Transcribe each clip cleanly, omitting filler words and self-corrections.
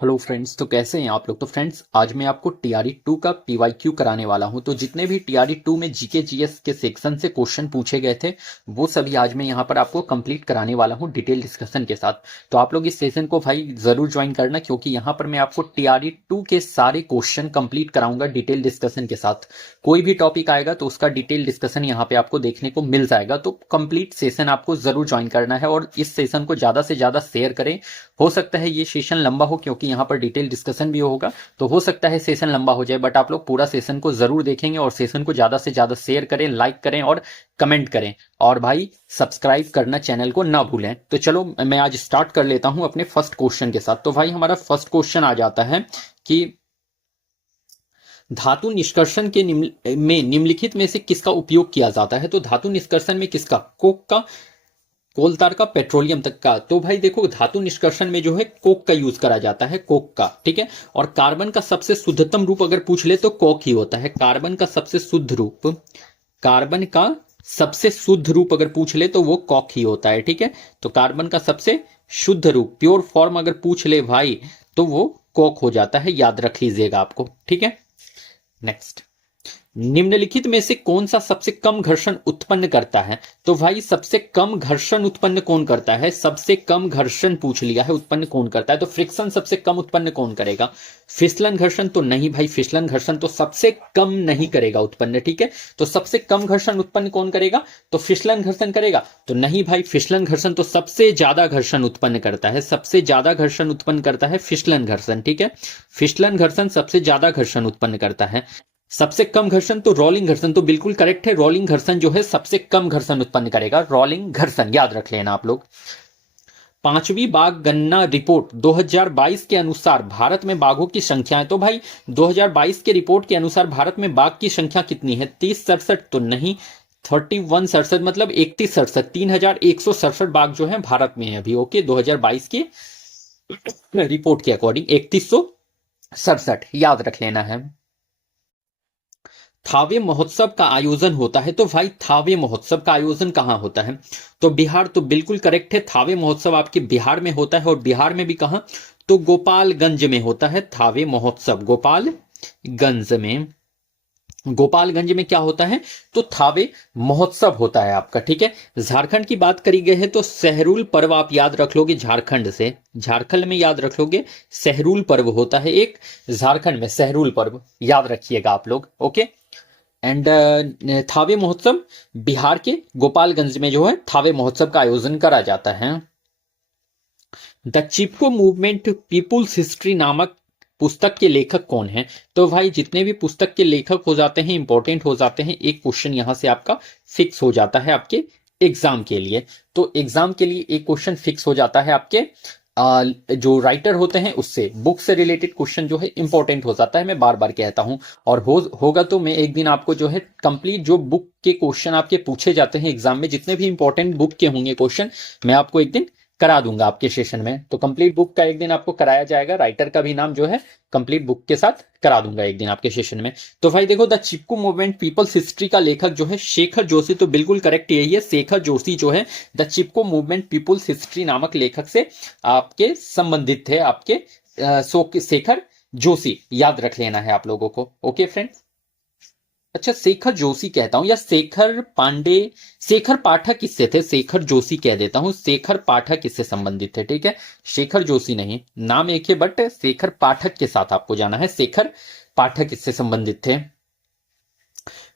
Hello friends, तो कैसे हैं आप लोग। तो फ्रेंड्स, आज मैं आपको टीआरई 2 का पीवाईक्यू कराने वाला हूं। तो जितने भी टीआरई 2 में जीके जीएस के सेक्शन से क्वेश्चन पूछे गए थे वो सभी आज मैं यहां पर आपको कंप्लीट कराने वाला हूं डिटेल डिस्कशन के साथ। तो आप लोग इस सेशन को भाई जरूर ज्वाइन करना, क्योंकि यहां पर मैं आपको टीआरई 2 के सारे क्वेश्चन कंप्लीट कराऊंगा डिटेल डिस्कशन के साथ। कोई भी टॉपिक आएगा तो उसका डिटेल डिस्कशन यहाँ पे आपको देखने को मिल जाएगा। तो कंप्लीट सेशन आपको जरूर ज्वाइन करना है और इस सेशन को ज्यादा से ज्यादा शेयर करें। हो सकता है ये सेशन लंबा हो, क्योंकि यहाँ पर डिटेल डिस्कशन भी होगा, तो हो सकता है सेशन लंबा हो जाए, बट आप लोग पूरा सेशन को जरूर देखेंगे और सेशन को ज्यादा से ज्यादा शेयर करें, लाइक करें और कमेंट करें। और भाई सब्सक्राइब करना चैनल को ना भूलें। तो चलो मैं आज स्टार्ट कर लेता हूं अपने फर्स्ट क्वेश्चन के साथ। तो भाई हमारा फर्स्ट क्वेश्चन आ जाता है कि धातु निष्कर्षण के में निम्नलिखित में से किसका उपयोग किया जाता है। तो धातु निष्कर्षण में किसका, कोक का, कोलतार का, पेट्रोलियम तक का। तो भाई देखो, धातु निष्कर्षण में जो है कोक का यूज करा जाता है, कोक का, ठीक है। और कार्बन का सबसे शुद्धतम रूप अगर पूछ ले तो कोक ही होता है। कार्बन का सबसे शुद्ध रूप, कार्बन का सबसे शुद्ध रूप अगर पूछ ले तो वो कॉक ही होता है, ठीक है। तो कार्बन का सबसे शुद्ध रूप, प्योर फॉर्म अगर पूछ ले भाई तो वो कोक हो जाता है, याद रख लीजिएगा आपको, ठीक है। नेक्स्ट, निम्नलिखित में से कौन सा सबसे कम घर्षण उत्पन्न करता है। तो भाई सबसे कम घर्षण उत्पन्न कौन करता है, सबसे कम घर्षण पूछ लिया है, उत्पन्न कौन करता है। तो फ्रिक्शन सबसे कम उत्पन्न कौन करेगा, फिसलन घर्षण तो नहीं भाई, फिसलन घर्षण तो सबसे कम नहीं करेगा उत्पन्न, ठीक है। तो सबसे कम घर्षण उत्पन्न कौन करेगा, तो फिसलन घर्षण करेगा, तो नहीं भाई, फिसलन घर्षण तो सबसे ज्यादा घर्षण उत्पन्न करता है, सबसे ज्यादा घर्षण उत्पन्न करता है फिसलन घर्षण, ठीक है। फिसलन घर्षण सबसे ज्यादा घर्षण उत्पन्न करता है। सबसे कम घर्षण तो रोलिंग घर्षण, तो बिल्कुल करेक्ट है, रोलिंग घर्षण जो है सबसे कम घर्षण उत्पन्न करेगा, रोलिंग घर्षण, याद रख लेना आप लोग। पांचवी बाघ गणना रिपोर्ट 2022 के अनुसार भारत में बाघों की संख्या है। तो भाई 2022 के रिपोर्ट के अनुसार भारत में बाघ की संख्या कितनी है, 3067 तो नहीं, 3167 मतलब 3167, 3167 बाघ जो है भारत में है अभी, ओके। 2022 के रिपोर्ट के अकॉर्डिंग 3167 याद रख लेना है। थावे महोत्सव का आयोजन होता है। तो भाई थावे महोत्सव का आयोजन कहां होता है, तो बिहार, तो बिल्कुल करेक्ट है, थावे महोत्सव आपके बिहार में होता है। और बिहार में भी कहां, तो गोपालगंज में होता है थावे महोत्सव, गोपालगंज में। गोपालगंज में क्या होता है, तो थावे महोत्सव होता है आपका, ठीक है। झारखंड की बात करी गई है तो सहरूल पर्व आप याद रख लोगे, झारखंड से, झारखंड में याद रख लोगे, सहरूल पर्व होता है एक, झारखंड में सहरूल पर्व याद रखिएगा आप लोग, ओके। एंड थावे महोत्सव बिहार के गोपालगंज में जो है थावे महोत्सव का आयोजन करा जाता है। The Chipko movement people's history नामक पुस्तक के लेखक कौन है। तो भाई जितने भी पुस्तक के लेखक हो जाते हैं, इंपॉर्टेंट हो जाते हैं, एक क्वेश्चन यहां से आपका फिक्स हो जाता है आपके एग्जाम के लिए। तो एग्जाम के लिए एक क्वेश्चन फिक्स हो जाता है आपके जो राइटर होते हैं उससे, बुक से रिलेटेड क्वेश्चन जो है इंपॉर्टेंट हो जाता है, मैं बार बार कहता हूं। और होगा तो मैं एक दिन आपको जो है कंप्लीट जो बुक के क्वेश्चन आपके पूछे जाते हैं एग्जाम में, जितने भी इंपॉर्टेंट बुक के होंगे क्वेश्चन, मैं आपको एक दिन करा दूंगा आपके सेशन में। तो कंप्लीट बुक का एक दिन आपको कराया जाएगा, राइटर का भी नाम जो है कंप्लीट बुक के साथ करा दूंगा एक दिन आपके सेशन में। तो भाई देखो, the Chipko movement people's history का लेखक जो है शेखर जोशी, तो बिल्कुल करेक्ट यही है, शेखर जोशी जो है the Chipko movement people's history नामक लेखक से आपके संबंधित थे, आपके शेखर जोशी, याद रख लेना है आप लोगों को, ओके फ्रेंड्स। अच्छा, शेखर जोशी कहता हूं या शेखर पांडे, शेखर पाठक किससे थे, शेखर जोशी कह देता हूं, शेखर पाठक किससे संबंधित थे, ठीक है। शेखर जोशी नहीं, नाम एक है बट शेखर पाठक के साथ आपको जाना है, शेखर पाठक किससे संबंधित थे।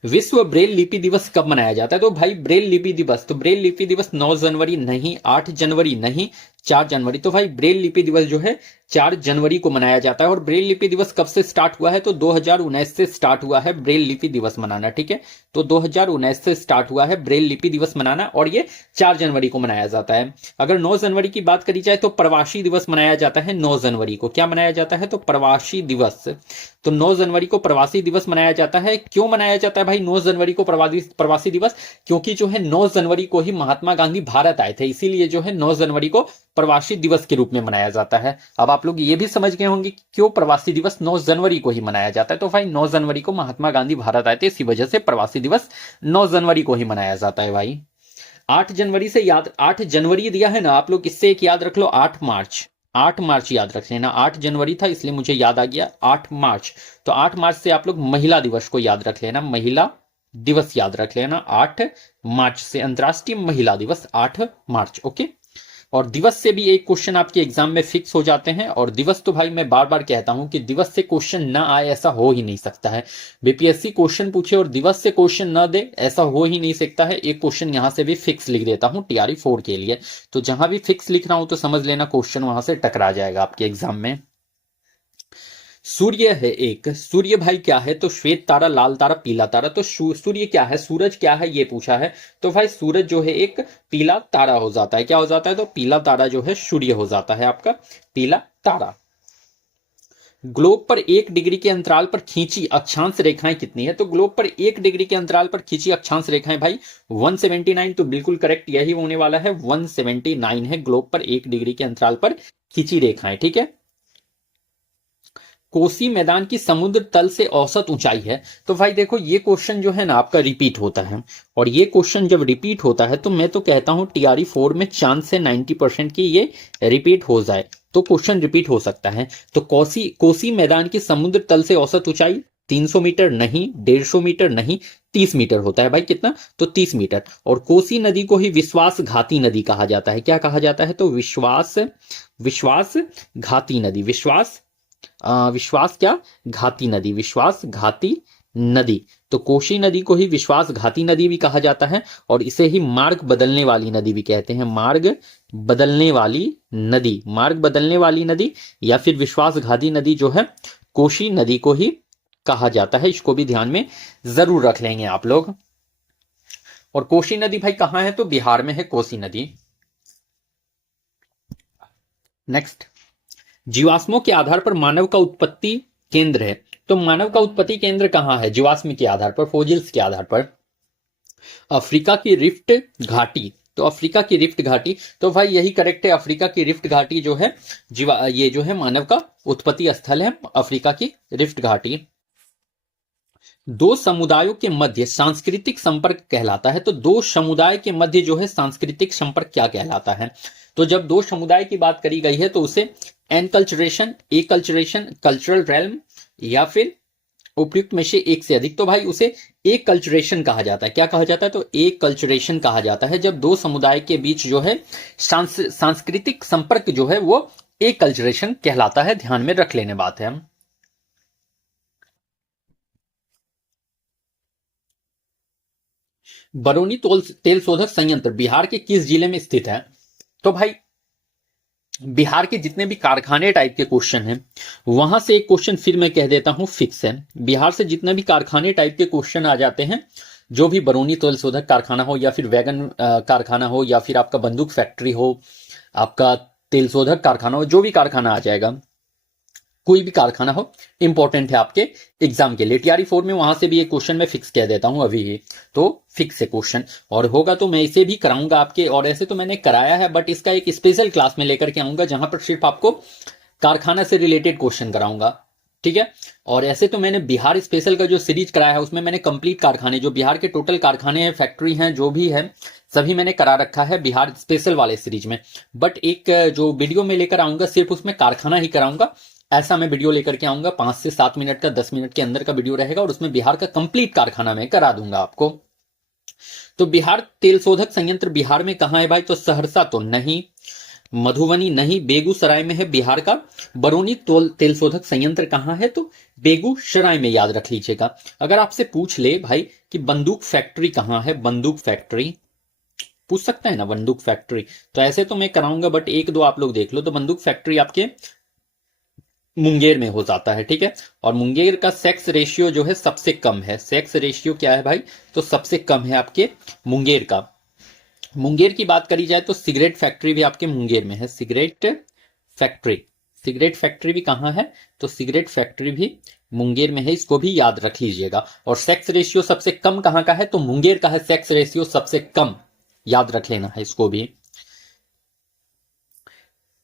विश्व ब्रेल लिपि दिवस कब मनाया जाता है। तो भाई ब्रेल लिपि दिवस, तो ब्रेल लिपि दिवस 9 जनवरी नहीं, 8 जनवरी नहीं, 4 जनवरी। तो भाई ब्रेल लिपि दिवस जो है 4 जनवरी को मनाया जाता है। और ब्रेल लिपि दिवस कब से स्टार्ट हुआ है, तो 2019 से स्टार्ट हुआ है ब्रेल लिपि दिवस मनाना, ठीक है। तो 2019 से स्टार्ट हुआ है ब्रेल लिपि दिवस मनाना और ये 4 जनवरी को मनाया जाता है। अगर 9 जनवरी की बात करी जाए तो प्रवासी दिवस मनाया जाता है 9 जनवरी को, क्या मनाया जाता है, तो प्रवासी दिवस। तो 9 जनवरी को प्रवासी दिवस मनाया जाता है। क्यों मनाया जाता है भाई 9 जनवरी को प्रवासी दिवस, क्योंकि जो है 9 जनवरी को ही महात्मा गांधी भारत आए थे, इसीलिए जो है 9 जनवरी को प्रवासी दिवस के रूप में मनाया जाता है। अब आप लोग ये भी समझ गए होंगे कि क्यों प्रवासी दिवस 9 जनवरी को ही मनाया जाता है। तो भाई 9 जनवरी को महात्मा गांधी भारत आए थे, इसी वजह से प्रवासी दिवस 9 जनवरी को ही मनाया जाता है भाई। 8 जनवरी से याद, 8 जनवरी दिया है ना आप लोग, इससे एक याद रख लो 8 मार्च, 8 मार्च याद रख लेना, 8 जनवरी था इसलिए मुझे याद आ गया 8 मार्च। तो 8 मार्च से आप लोग महिला दिवस को याद रख लेना, महिला दिवस याद रख लेना 8 मार्च से, अंतर्राष्ट्रीय महिला दिवस 8 मार्च। ओके, और दिवस से भी एक क्वेश्चन आपके एग्जाम में फिक्स हो जाते हैं। और दिवस तो भाई मैं बार बार कहता हूं कि दिवस से क्वेश्चन ना आए ऐसा हो ही नहीं सकता है। बीपीएससी क्वेश्चन पूछे और दिवस से क्वेश्चन ना दे ऐसा हो ही नहीं सकता है। एक क्वेश्चन यहां से भी फिक्स लिख देता हूं टीआरई 4 के लिए, तो जहां भी फिक्स लिख रहा हूं तो समझ लेना क्वेश्चन वहां से टकरा जाएगा आपके एग्जाम में। सूर्य है एक, सूर्य भाई क्या है? तो श्वेत तारा, लाल तारा, पीला तारा। तो सूर्य क्या है, सूरज क्या है ये पूछा है, तो भाई सूरज जो है एक पीला तारा हो जाता है। क्या हो जाता है? तो पीला तारा जो है सूर्य हो जाता है आपका पीला तारा। ग्लोब पर 1 डिग्री के अंतराल पर खींची अक्षांश रेखाएं कितनी है? तो ग्लोब पर 1 डिग्री के अंतराल पर खींची अक्षांश रेखाएं भाई 179। तो बिल्कुल करेक्ट यही होने वाला है, 179 है ग्लोब पर 1 डिग्री के अंतराल पर खींची रेखाएं। ठीक है। कोसी मैदान की समुद्र तल से औसत ऊंचाई है। तो भाई देखो ये क्वेश्चन जो है ना आपका रिपीट होता है, और ये क्वेश्चन जब रिपीट होता है तो मैं तो कहता हूं टीआरई 4 में चांस है 90% की ये रिपीट हो जाए, तो क्वेश्चन रिपीट हो सकता है। तो कोसी मैदान की समुद्र तल से औसत ऊंचाई 300 मीटर नहीं, 150 मीटर नहीं, 30 मीटर होता है भाई। कितना? तो 30 मीटर। और कोसी नदी को ही विश्वासघाती नदी कहा जाता है। क्या कहा जाता है? तो विश्वासघाती नदी, विश्वास क्या घाती नदी, विश्वासघाती नदी। तो कोसी नदी को ही विश्वासघाती नदी भी कहा जाता है, और इसे ही मार्ग बदलने वाली नदी भी कहते हैं, मार्ग बदलने वाली नदी, मार्ग बदलने वाली नदी, या फिर विश्वासघाती नदी जो है कोसी नदी को ही कहा जाता है। इसको भी ध्यान में जरूर रख लेंगे आप लोग। और कोसी नदी भाई कहां है? तो बिहार में है कोसी नदी। नेक्स्ट, जीवाश्मों के आधार पर मानव का उत्पत्ति केंद्र है। तो मानव का उत्पत्ति केंद्र कहां है? जीवाश्म के आधार पर, फोजिल्स के आधार पर अफ्रीका की रिफ्ट घाटी। तो अफ्रीका की रिफ्ट घाटी, तो भाई यही करेक्ट है, अफ्रीका की रिफ्ट घाटी जो है ये जो है मानव का उत्पत्ति स्थल है, अफ्रीका की रिफ्ट घाटी। दो समुदायों के मध्य सांस्कृतिक संपर्क कहलाता है। तो दो समुदाय के मध्य जो है सांस्कृतिक संपर्क क्या कहलाता है? तो जब दो समुदाय की बात करी गई है तो उसे एनकल्चरेशन, एकल्चरेशन, कल्चरल रेल्म, या फिर उपयुक्त में से एक से अधिक। तो भाई उसे एक कल्चरेशन कहा जाता है। क्या कहा जाता है? तो एक कल्चरेशन कहा जाता है जब दो समुदाय के बीच जो है सांस्कृतिक संपर्क जो है वो एक कल्चरेशन कहलाता है। ध्यान में रख लेने बात है। बरौनी तेल शोधक संयंत्र बिहार के किस जिले में स्थित है? तो भाई बिहार के जितने भी कारखाने टाइप के क्वेश्चन हैं वहां से एक क्वेश्चन फिर मैं कह देता हूं फिक्स है। बिहार से जितने भी कारखाने टाइप के क्वेश्चन आ जाते हैं, जो भी बरौनी तेल शोधक कारखाना हो, या फिर वैगन कारखाना हो, या फिर आपका बंदूक फैक्ट्री हो, आपका तेल शोधक कारखाना हो, जो भी कारखाना आ जाएगा, कोई भी कारखाना हो, इंपॉर्टेंट है आपके एग्जाम के लिए। टीआरई 4 में वहां से भी एक क्वेश्चन मैं फिक्स कह देता हूं अभी ही, तो फिक्स है क्वेश्चन, और होगा तो मैं इसे भी कराऊंगा आपके। और ऐसे तो मैंने कराया है, बट इसका एक स्पेशल क्लास में लेकर के आऊंगा जहां पर सिर्फ आपको कारखाना से रिलेटेड क्वेश्चन कराऊंगा। ठीक है। और ऐसे तो मैंने बिहार स्पेशल का जो सीरीज कराया है उसमें मैंने कंप्लीट कारखाने, जो बिहार के टोटल कारखाने हैं, फैक्ट्री हैं, जो भी है सभी मैंने करा रखा है बिहार स्पेशल वाले सीरीज में। बट एक जो वीडियो में लेकर आऊंगा सिर्फ उसमें कारखाना ही कराऊंगा, ऐसा मैं वीडियो लेकर के आऊंगा। 5 से 7 मिनट का, 10 मिनट के अंदर का वीडियो रहेगा, और उसमें बिहार का कंप्लीट कारखाना मैं करा दूंगा आपको। तो बिहार तेल शोधक संयंत्र बिहार में कहां है भाई? तो सहरसा तो नहीं, मधुबनी नहीं, बेगूसराय में है बिहार का। बरौनी तेल शोधक संयंत्र कहां है? तो बेगूसराय में, याद रख लीजिएगा। अगर आपसे पूछ ले भाई कि बंदूक फैक्ट्री कहां है, बंदूक फैक्ट्री पूछ सकता है ना, बंदूक फैक्ट्री, तो ऐसे तो मैं कराऊंगा, बट एक दो आप लोग देख लो। तो बंदूक फैक्ट्री आपके मुंगेर में हो जाता है। ठीक है। और मुंगेर का सेक्स रेशियो जो है सबसे कम है। सेक्स रेशियो क्या है भाई? तो सबसे कम है आपके मुंगेर का। मुंगेर की बात करी जाए तो सिगरेट फैक्ट्री भी आपके मुंगेर में है। सिगरेट फैक्ट्री भी कहां है? तो सिगरेट फैक्ट्री भी मुंगेर में है, इसको भी याद रख लीजिएगा। और सेक्स रेशियो सबसे कम कहां का है? तो मुंगेर का है सेक्स रेशियो सबसे कम, याद रख लेना है इसको भी।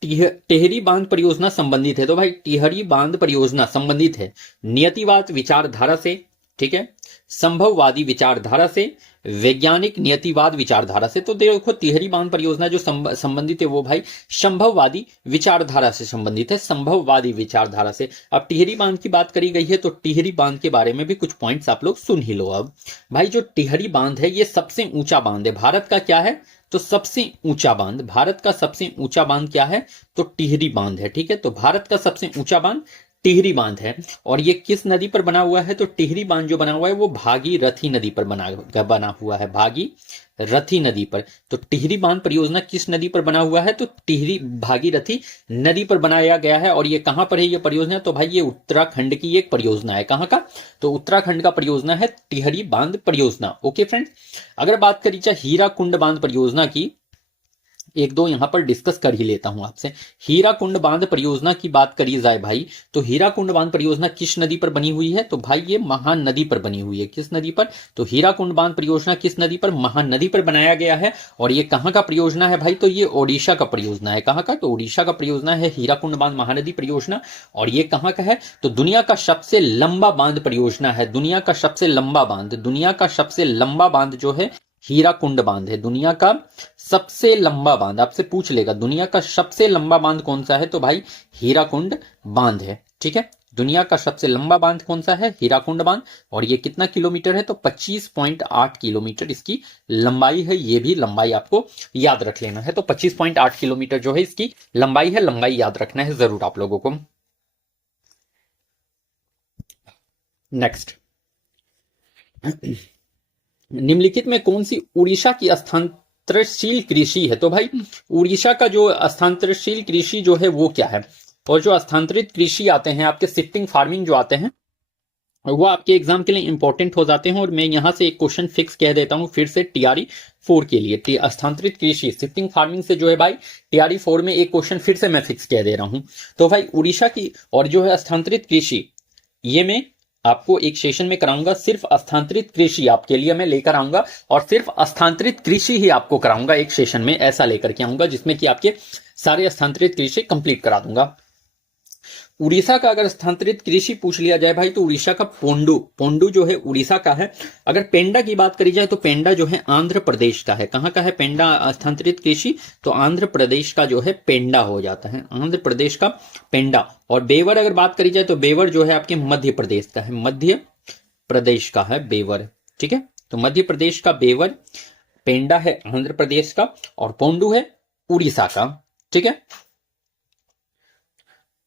टिहरी बांध परियोजना संबंधित है। तो भाई टिहरी बांध परियोजना संबंधित है नियतिवाद विचारधारा से, ठीक है, संभववादी विचारधारा से, वैज्ञानिक नियतिवाद विचारधारा से। तो देखो टिहरी बांध परियोजना जो संबंधित है वो भाई संभववादी विचारधारा से संबंधित है, संभववादी विचारधारा से। अब टिहरी बांध की बात करी गई है तो टिहरी बांध के बारे में भी कुछ पॉइंट्स आप लोग सुन ही लो। अब भाई जो टिहरी बांध है ये सबसे ऊंचा बांध है भारत का। क्या है? तो सबसे ऊंचा बांध। भारत का सबसे ऊंचा बांध क्या है? तो टिहरी बांध है। ठीक है, तो भारत का सबसे ऊंचा बांध टिहरी बांध है। और ये किस नदी पर बना हुआ है? तो टिहरी बांध जो बना हुआ है वो भागीरथी नदी पर बना हुआ है, भागीरथी नदी पर। तो टिहरी बांध परियोजना किस नदी पर बना हुआ है? तो टिहरी भागीरथी नदी पर बनाया गया है। और ये कहां पर है ये परियोजना? तो भाई ये उत्तराखंड की एक परियोजना है। कहां का? तो उत्तराखंड का परियोजना है टिहरी बांध परियोजना। ओके फ्रेंड्स, अगर बात करी जाए हीराकुंड बांध परियोजना की, एक दो यहां पर डिस्कस कर ही लेता हूं आपसे। हीराकुंड बांध परियोजना की बात करी जाए भाई, तो हीराकुंड बांध परियोजना किस नदी पर बनी हुई है? तो भाई ये महानदी पर बनी हुई है। किस नदी पर? तो हीराकुंड बांध परियोजना किस नदी पर? महानदी पर बनाया गया है। और ये कहां का परियोजना है भाई? तो ये ओडिशा का परियोजना है। कहां का? तो ओडिशा का परियोजना है हीराकुंड बांध महानदी परियोजना। और ये कहां का है? तो दुनिया का सबसे लंबा बांध परियोजना है। दुनिया का सबसे लंबा बांध, दुनिया का सबसे लंबा बांध जो है हीराकुंड बांध है। दुनिया का सबसे लंबा बांध आपसे पूछ लेगा, दुनिया का सबसे लंबा बांध कौन सा है? तो भाई हीराकुंड बांध है। ठीक है, दुनिया का सबसे लंबा बांध कौन सा है? हीराकुंड बांध। और ये कितना किलोमीटर है? तो 25.8 किलोमीटर इसकी लंबाई है। ये भी लंबाई आपको याद रख लेना है। तो 25.8 किलोमीटर जो है इसकी लंबाई है। लंबाई याद रखना है जरूर आप लोगों को। नेक्स्ट, निम्नलिखित में कौन सी उड़ीसा की स्थानांतरशील कृषि है? तो भाई उड़ीसा का जो स्थानांतरशील कृषि जो है वो क्या है? और जो स्थानांतरित कृषि आते हैं आपके शिफ्टिंग फार्मिंग जो आते हैं वो आपके एग्जाम के लिए इंपॉर्टेंट हो जाते हैं। और मैं यहां से एक क्वेश्चन फिक्स कह देता हूं फिर से टीआरई 4 के लिए। स्थानांतरित कृषि शिफ्टिंग फार्मिंग से जो है भाई टीआरई 4 में एक क्वेश्चन फिर से मैं फिक्स कह दे रहा हूं। तो भाई उड़ीसा की और जो है स्थानांतरित कृषि, ये मैं आपको एक सेशन में कराऊंगा। सिर्फ स्थानांतरित कृषि आपके लिए मैं लेकर आऊंगा और सिर्फ स्थानांतरित कृषि ही आपको कराऊंगा। एक सेशन में ऐसा लेकर के आऊंगा जिसमें कि आपके सारे स्थानांतरित कृषि कंप्लीट करा दूंगा। उड़ीसा का अगर स्थानांतरित कृषि पूछ लिया जाए भाई तो उड़ीसा का पोंडू जो है उड़ीसा का है। अगर पेंडा की बात करी जाए तो पेंडा जो है आंध्र प्रदेश का है। कहां का है पेंडा स्थानांतरित कृषि? तो आंध्र प्रदेश का जो है पेंडा हो जाता है, आंध्र प्रदेश का पेंडा। और बेवर अगर बात करी जाए तो बेवर जो है आपके मध्य प्रदेश का है, मध्य प्रदेश का है बेवर। ठीक है, तो मध्य प्रदेश का बेवर, पेंडा है आंध्र प्रदेश का और पोंडू है उड़ीसा का। ठीक है,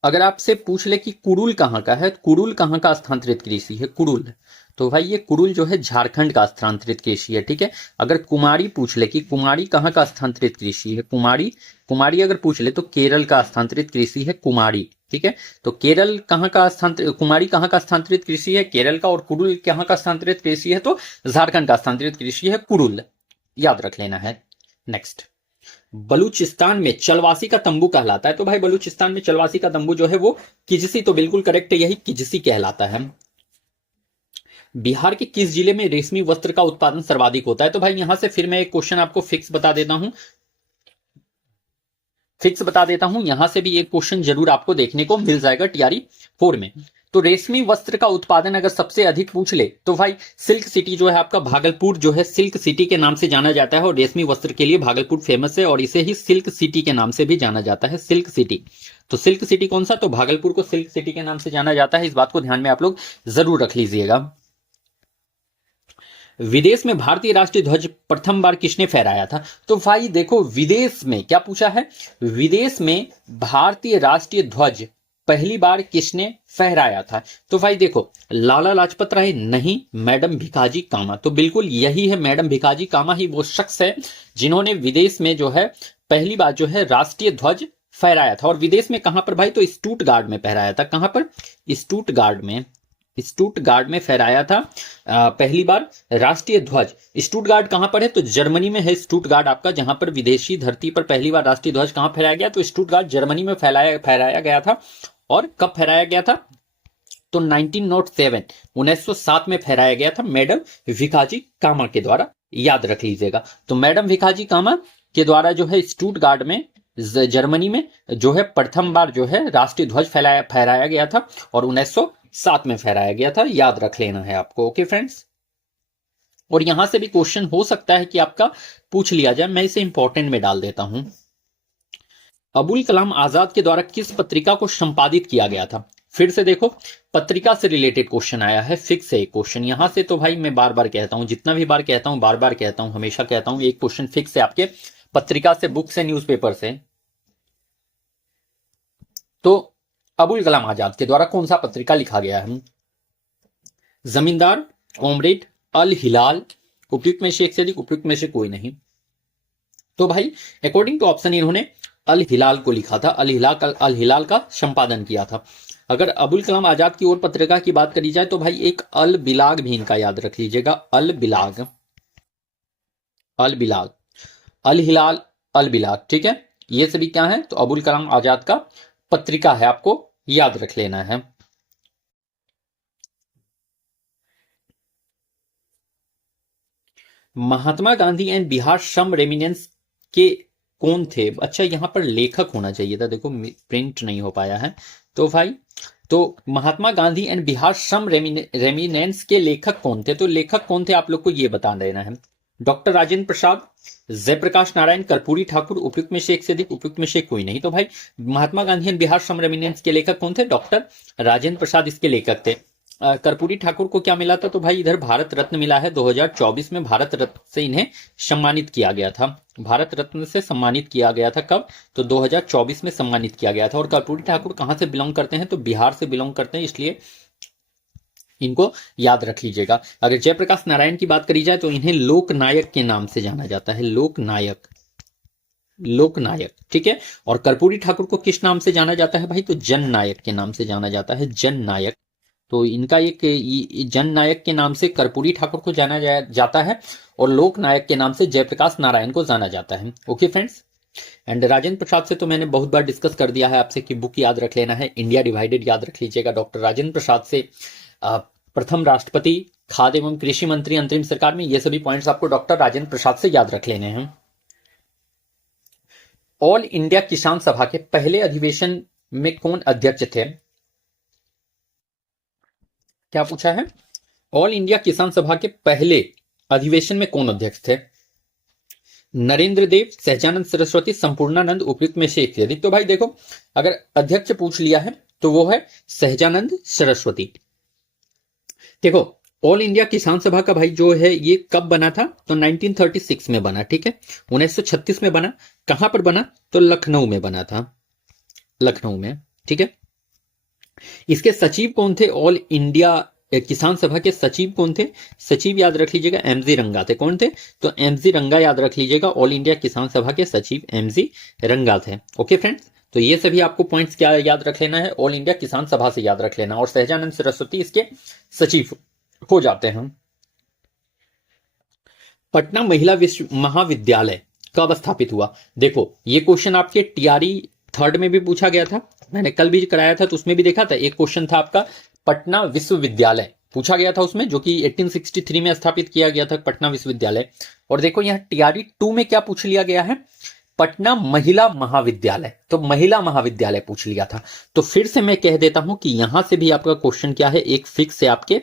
अगर आपसे पूछ ले कि कुड़ुल कहाँ का है, कुड़ुल कहाँ का स्थानांतरित कृषि है? कुड़ुल, तो भाई ये कुड़ुल जो है झारखंड का स्थानांतरित कृषि है। ठीक है, अगर कुमारी पूछ ले कि कुमारी कहाँ का स्थानांतरित कृषि है, कुमारी अगर पूछ ले तो केरल का स्थानांतरित कृषि है कुमारी। ठीक है, तो केरल कहाँ का स्थानांतरित, कुमारी कहाँ का स्थानांतरित कृषि है? केरल का। और कुड़ुल कहाँ का स्थानांतरित कृषि है? तो झारखंड का स्थानांतरित कृषि है कुड़ुल, याद रख लेना है। नेक्स्ट, बलूचिस्तान में चलवासी का तंबू कहलाता है। तो भाई बलूचिस्तान में चलवासी का तंबू जो है वो किजसी, तो बिल्कुल करेक्ट है, यही किजसी कहलाता है। बिहार के किस जिले में रेशमी वस्त्र का उत्पादन सर्वाधिक होता है? तो भाई यहां से फिर मैं एक क्वेश्चन आपको फिक्स बता देता हूं, यहां से भी एक क्वेश्चन जरूर आपको देखने को मिल जाएगा टीआरई 4 में। तो रेशमी वस्त्र का उत्पादन अगर सबसे अधिक पूछ ले तो भाई सिल्क सिटी जो है आपका भागलपुर जो है सिल्क सिटी के नाम से जाना जाता है। और रेशमी वस्त्र के लिए भागलपुर फेमस है और इसे ही सिल्क सिटी के नाम से भी जाना जाता है, सिल्क सिटी। तो सिल्क सिटी कौन सा? तो भागलपुर को सिल्क सिटी के नाम से जाना जाता है। इस बात को ध्यान में आप लोग जरूर रख लीजिएगा। विदेश में भारतीय राष्ट्रीय ध्वज प्रथम बार किसने फहराया था? तो भाई देखो विदेश में क्या पूछा है, विदेश में भारतीय राष्ट्रीय ध्वज पहली बार किसने फहराया था? तो भाई देखो लाला लाजपत राय नहीं, मैडम भिकाजी कामा। तो बिल्कुल यही है, मैडम भिकाजी कामा ही वो शख्स है जिन्होंने विदेश में जो है पहली बार जो है राष्ट्रीय ध्वज फहराया था। और विदेश में कहां पर भाई? तो स्टुटगार्ड में फहराया था। कहां पर? स्टुटगार्ड में फहराया था पहली बार राष्ट्रीय ध्वज। स्टुटगार्ड कहां पर है? तो जर्मनी में है स्टुटगार्ड आपका, जहां पर विदेशी धरती पर पहली बार राष्ट्रीय ध्वज कहां फहराया गया? तो स्टुटगार्ड जर्मनी में फहराया गया था। और कब फहराया गया था? तो 1907 में फहराया गया था मैडम भिकाजी कामा के द्वारा, याद रख लीजिएगा। तो मैडम भिकाजी कामा के द्वारा जो है स्टुटगार्ड में जर्मनी में जो है प्रथम बार जो है राष्ट्रीय ध्वज फहराया गया था और 1907 में फहराया गया था, याद रख लेना है आपको। ओके फ्रेंड्स, और यहां से भी क्वेश्चन हो सकता है कि आपका पूछ लिया जाए, मैं इसे इंपॉर्टेंट में डाल देता हूं। अबुल कलाम आजाद के द्वारा किस पत्रिका को संपादित किया गया था? फिर से देखो, पत्रिका से रिलेटेड क्वेश्चन आया है, फिक्स है एक क्वेश्चन यहां से। तो भाई मैं बार बार कहता हूं, जितना भी बार कहता हूं, बार बार कहता हूं, हमेशा कहता हूं, एक क्वेश्चन फिक्स है आपके पत्रिका से, बुक से, न्यूज़पेपर से। तो अबुल कलाम आजाद के द्वारा कौन सा पत्रिका लिखा गया है? जमींदार, कॉमरेड, अल हिलाल, उपयुक्त में से एक से अधिक, उपयुक्त में से कोई नहीं। तो भाई अकॉर्डिंग टू ऑप्शन इन्होंने अल हिलाल को लिखा था, अल हिलाल का संपादन किया था। अगर अबुल कलाम आजाद की और पत्रिका की बात करी जाए तो भाई एक अल बिलाग भी इनका याद रख लीजिएगा, अल बिलाग, अल बिलाग, अल हिलाल, अल बिलाग, ठीक है। ये सभी क्या है? तो अबुल कलाम आजाद का पत्रिका है, आपको याद रख लेना है। महात्मा गांधी एंड बिहार श्रम रेमिनेंस के कौन थे? अच्छा यहां पर लेखक होना चाहिए था, देखो प्रिंट नहीं हो पाया है। तो भाई तो महात्मा गांधी एंड बिहार श्रम रेमिनेंस के लेखक कौन थे? तो लेखक कौन थे आप लोग को ये बता देना है। डॉक्टर राजेंद्र प्रसाद, जयप्रकाश नारायण, कर्पूरी ठाकुर, उपयुक्त में से एक से अधिक, उपयुक्त में से कोई नहीं। तो भाई महात्मा गांधी एंड बिहार श्रम रेमिनेंस के लेखक कौन थे? डॉक्टर राजेंद्र प्रसाद इसके लेखक थे। कर्पूरी ठाकुर को क्या मिला था? तो भाई इधर भारत रत्न मिला है, 2024 में भारत रत्न से इन्हें सम्मानित किया गया था। भारत रत्न से सम्मानित किया गया था कब? तो 2024 में सम्मानित किया गया था। और कर्पूरी ठाकुर कहां से बिलोंग करते हैं? तो बिहार से बिलोंग करते हैं, इसलिए इनको याद रख लीजिएगा। अगर जयप्रकाश नारायण की बात करी जाए तो इन्हें लोकनायक के नाम से जाना जाता है, लोकनायक, लोकनायक, ठीक है। और कर्पूरी ठाकुर को किस नाम से जाना जाता है भाई? तो जननायक के नाम से जाना जाता है, जननायक। तो इनका एक जननायक के नाम से कर्पूरी ठाकुर को जाना जाता है और लोकनायक के नाम से जयप्रकाश नारायण को जाना जाता है। Okay friends, and Rajendra Prasad से तो मैंने बहुत बार डिस्कस कर दिया है आपसे कि बुक याद रख लेना है, इंडिया डिवाइडेड याद रख लीजिएगा। डॉक्टर राजेंद्र प्रसाद से प्रथम राष्ट्रपति, खाद्य एवं कृषि मंत्री अंतरिम सरकार में, ये सभी पॉइंट्स आपको डॉक्टर राजेंद्र प्रसाद से याद रख लेने हैं। ऑल इंडिया किसान सभा के पहले अधिवेशन में कौन अध्यक्ष थे? क्या पूछा है? ऑल इंडिया किसान सभा के पहले अधिवेशन में कौन अध्यक्ष थे? नरेंद्र देव, सहजानंद सरस्वती, संपूर्णानंद, उपयुक्त में से एक से अधिक। तो भाई देखो, अगर अध्यक्ष पूछ लिया है तो वो है सहजानंद सरस्वती। देखो ऑल इंडिया किसान सभा का भाई जो है ये कब बना था? तो 1936 में बना, ठीक है। 1936 में बना। कहां पर बना? तो लखनऊ में बना था, लखनऊ में, ठीक है। इसके सचिव कौन थे? ऑल इंडिया किसान सभा के सचिव कौन थे? सचिव याद रख लीजिएगा, एमजी रंगा थे। कौन थे? तो एमजी रंगा याद रख लीजिएगा, ऑल इंडिया किसान सभा के सचिव एमजी रंगा थे। ओके फ्रेंड्स, तो ये सभी आपको पॉइंट्स क्या याद रख लेना है? ऑल इंडिया किसान सभा से याद रख लेना। और सहजानंद सरस्वती इसके सचिव हो जाते हैं। पटना महिला विश्व महाविद्यालय कब स्थापित हुआ? देखो ये क्वेश्चन आपके टीआरई थर्ड में भी पूछा गया था, मैंने कल भी कराया था तो उसमें भी देखा था। एक क्वेश्चन था आपका पटना विश्वविद्यालय पूछा गया था उसमें, जो कि 1863 में स्थापित किया गया था पटना विश्वविद्यालय। और देखो यहाँ टीआरई 2 में क्या पूछ लिया गया है? पटना महिला महाविद्यालय। तो महिला महाविद्यालय पूछ लिया था। तो फिर से मैं कह देता हूं कि यहां से भी आपका क्वेश्चन क्या है? एक फिक्स है आपके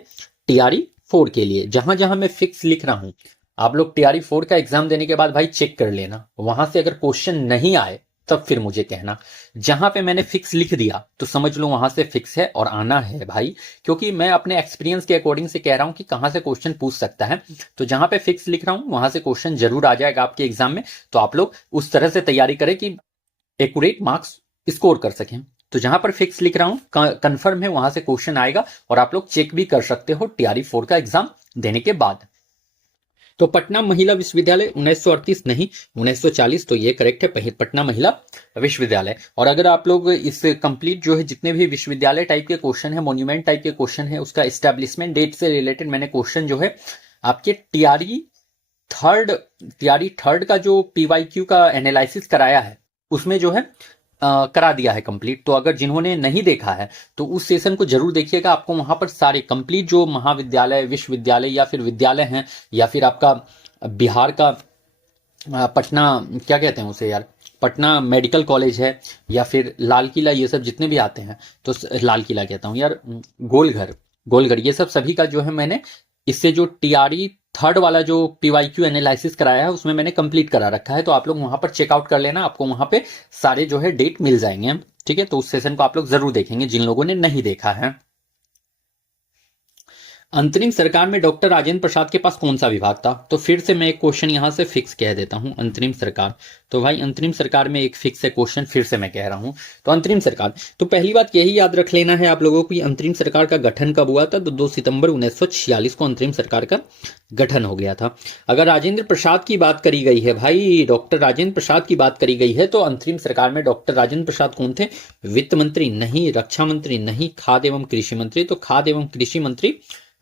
टीआरई 4 के लिए। जहां जहां मैं फिक्स लिख रहा हूं, आप लोग टीआरई 4 का एग्जाम देने के बाद भाई चेक कर लेना, वहां से अगर क्वेश्चन नहीं आए तब फिर मुझे कहना। जहां पे मैंने फिक्स लिख दिया तो समझ लो वहां से फिक्स है और आना है भाई, क्योंकि मैं अपने एक्सपीरियंस के अकॉर्डिंग से कह रहा हूं कि कहां से क्वेश्चन पूछ सकता है। तो जहां पे फिक्स लिख रहा हूं वहां से क्वेश्चन जरूर आ जाएगा आपके एग्जाम में। तो आप लोग उस तरह से तैयारी करें कि एक्यूरेट मार्क्स स्कोर कर सकें। तो जहां पर फिक्स लिख रहा हूं कंफर्म है, वहां से क्वेश्चन आएगा और आप लोग चेक भी कर सकते हो टीआरई 4 का एग्जाम देने के बाद। तो पटना महिला विश्वविद्यालय 1938 नहीं 1940, तो ये करेक्ट है, पटना महिला विश्वविद्यालय। और अगर आप लोग इस कंप्लीट जो है जितने भी विश्वविद्यालय टाइप के क्वेश्चन है, मॉन्यूमेंट टाइप के क्वेश्चन है, उसका एस्टेब्लिशमेंट डेट से रिलेटेड मैंने क्वेश्चन जो है आपके टीआरई थर्ड का जो पीवाईक्यू का एनालिसिस कराया है उसमें जो है करा दिया है कंप्लीट। तो अगर जिन्होंने नहीं देखा है तो उस सेशन को जरूर देखिएगा, आपको वहां पर सारे कंप्लीट जो महाविद्यालय, विश्वविद्यालय या फिर विद्यालय हैं, या फिर आपका बिहार का पटना क्या कहते हैं उसे यार, पटना मेडिकल कॉलेज है, या फिर लाल किला, ये सब जितने भी आते हैं, तो लाल किला कहता हूँ यार, गोलघर, ये सब सभी का जो है मैंने इससे जो टीआरई थर्ड वाला जो पीवाईक्यू एनालिसिस कराया है उसमें मैंने कंप्लीट करा रखा है, तो आप लोग वहां पर चेकआउट कर लेना, आपको वहां पे सारे जो है डेट मिल जाएंगे। ठीक है, तो उस सेशन को आप लोग जरूर देखेंगे जिन लोगों ने नहीं देखा है। अंतरिम सरकार में डॉक्टर राजेंद्र प्रसाद के पास कौन सा विभाग था? तो फिर से मैं एक क्वेश्चन यहां से फिक्स कह देता हूं, अंतरिम सरकार। तो भाई अंतरिम सरकार में एक फिक्स है क्वेश्चन, फिर से मैं कह रहा हूं। तो अंतरिम सरकार, तो पहली बात यही याद रख लेना है आप लोगों को, अंतरिम सरकार का गठन कब हुआ था? तो 2 सितंबर 1946 को अंतरिम सरकार का गठन हो गया था। अगर राजेंद्र प्रसाद की बात करी गई है भाई, डॉक्टर राजेंद्र प्रसाद की बात करी गई है, तो अंतरिम सरकार में डॉक्टर राजेंद्र प्रसाद कौन थे? वित्त मंत्री नहीं, रक्षा मंत्री नहीं, खाद्य एवं कृषि मंत्री। तो खाद्य एवं कृषि मंत्री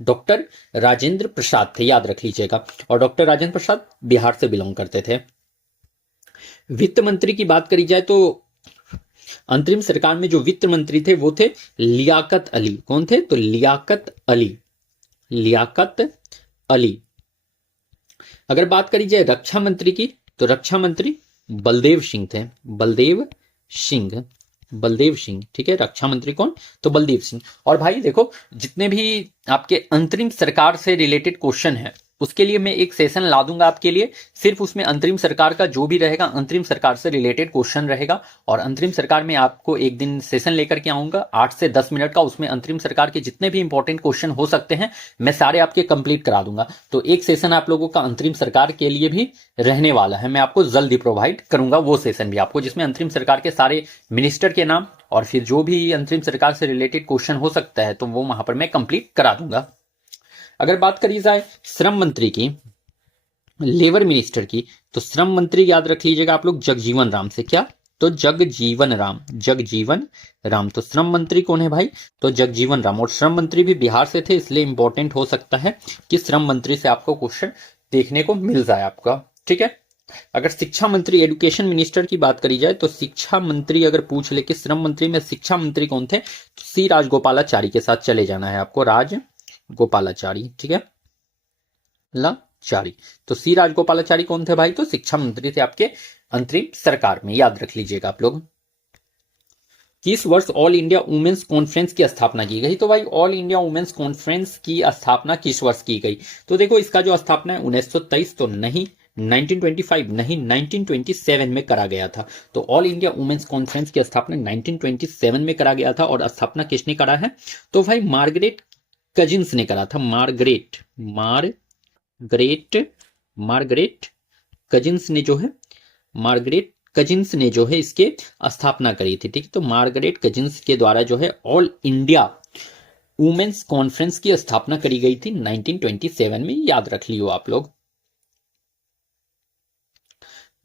डॉक्टर राजेंद्र प्रसाद थे, याद रख लीजिएगा। और डॉक्टर राजेंद्र प्रसाद बिहार से बिलोंग करते थे। वित्त मंत्री की बात करी जाए तो अंतरिम सरकार में जो वित्त मंत्री थे वो थे लियाकत अली। कौन थे? तो लियाकत अली, लियाकत अली। अगर बात करी जाए रक्षा मंत्री की, तो रक्षा मंत्री बलदेव सिंह थे, बलदेव सिंह, बलदेव सिंह। ठीक है, रक्षा मंत्री कौन? तो बलदेव सिंह। और भाई देखो, जितने भी आपके अंतरिम सरकार से रिलेटेड क्वेश्चन है उसके लिए मैं एक सेशन ला दूंगा आपके लिए, सिर्फ उसमें अंतरिम सरकार का जो भी रहेगा अंतरिम सरकार से रिलेटेड क्वेश्चन रहेगा। और अंतरिम सरकार में आपको एक दिन सेशन लेकर के आऊंगा 8 से 10 मिनट का, उसमें अंतरिम सरकार के जितने भी इंपॉर्टेंट क्वेश्चन हो सकते हैं मैं सारे आपके कंप्लीट करा दूंगा। तो एक सेशन आप लोगों का अंतरिम सरकार के लिए भी रहने वाला है, मैं आपको जल्दी प्रोवाइड करूंगा वो सेशन भी आपको, जिसमें अंतरिम सरकार के सारे मिनिस्टर के नाम और फिर जो भी अंतरिम सरकार से रिलेटेड क्वेश्चन हो सकता है तो वो वहां पर मैं कंप्लीट करा दूंगा। अगर बात करी जाए श्रम मंत्री की, लेबर मिनिस्टर की, तो श्रम मंत्री याद रख लीजिएगा आप लोग जगजीवन राम से। क्या? तो जगजीवन राम, जगजीवन राम। तो श्रम मंत्री कौन है भाई? तो जगजीवन राम। और श्रम मंत्री भी बिहार से थे, इसलिए इंपॉर्टेंट हो सकता है कि श्रम मंत्री से आपको क्वेश्चन देखने को मिल जाए आपका। ठीक है, अगर शिक्षा मंत्री, एजुकेशन मिनिस्टर की बात करी जाए तो शिक्षा मंत्री अगर पूछ ले कि श्रम मंत्री में शिक्षा मंत्री कौन थे, तो सी राजगोपालाचारी के साथ चले जाना है आपको, राजगोपालाचारी। ठीक है, लाचारी। तो सी राजगोपालाचारी कौन थे भाई? तो शिक्षा मंत्री थे आपके अंतरिम सरकार में, याद रख लीजिएगा आप लोग। किस वर्ष ऑल इंडिया वुमेन्स कॉन्फ्रेंस की स्थापना की गई? तो भाई ऑल इंडिया वुमेन्स कॉन्फ्रेंस की स्थापना किस वर्ष की गई? तो देखो इसका जो स्थापना है 1923 तो नहीं, 1925 नहीं, 1927 में करा गया था। तो ऑल इंडिया वुमेन्स कॉन्फ्रेंस की स्थापना 1927 में करा गया था। और स्थापना किसने करा है? तो भाई मार्गरेट कजिन्स ने करा था, मार्गरेट कजिन्स ने जो है, मार्गरेट कजिन्स ने जो है इसके स्थापना करी थी। ठीक, तो मार्गरेट कजिन्स के द्वारा जो है ऑल इंडिया वुमेन्स कॉन्फ्रेंस की स्थापना करी गई थी 1927 में, याद रख लियो आप लोग।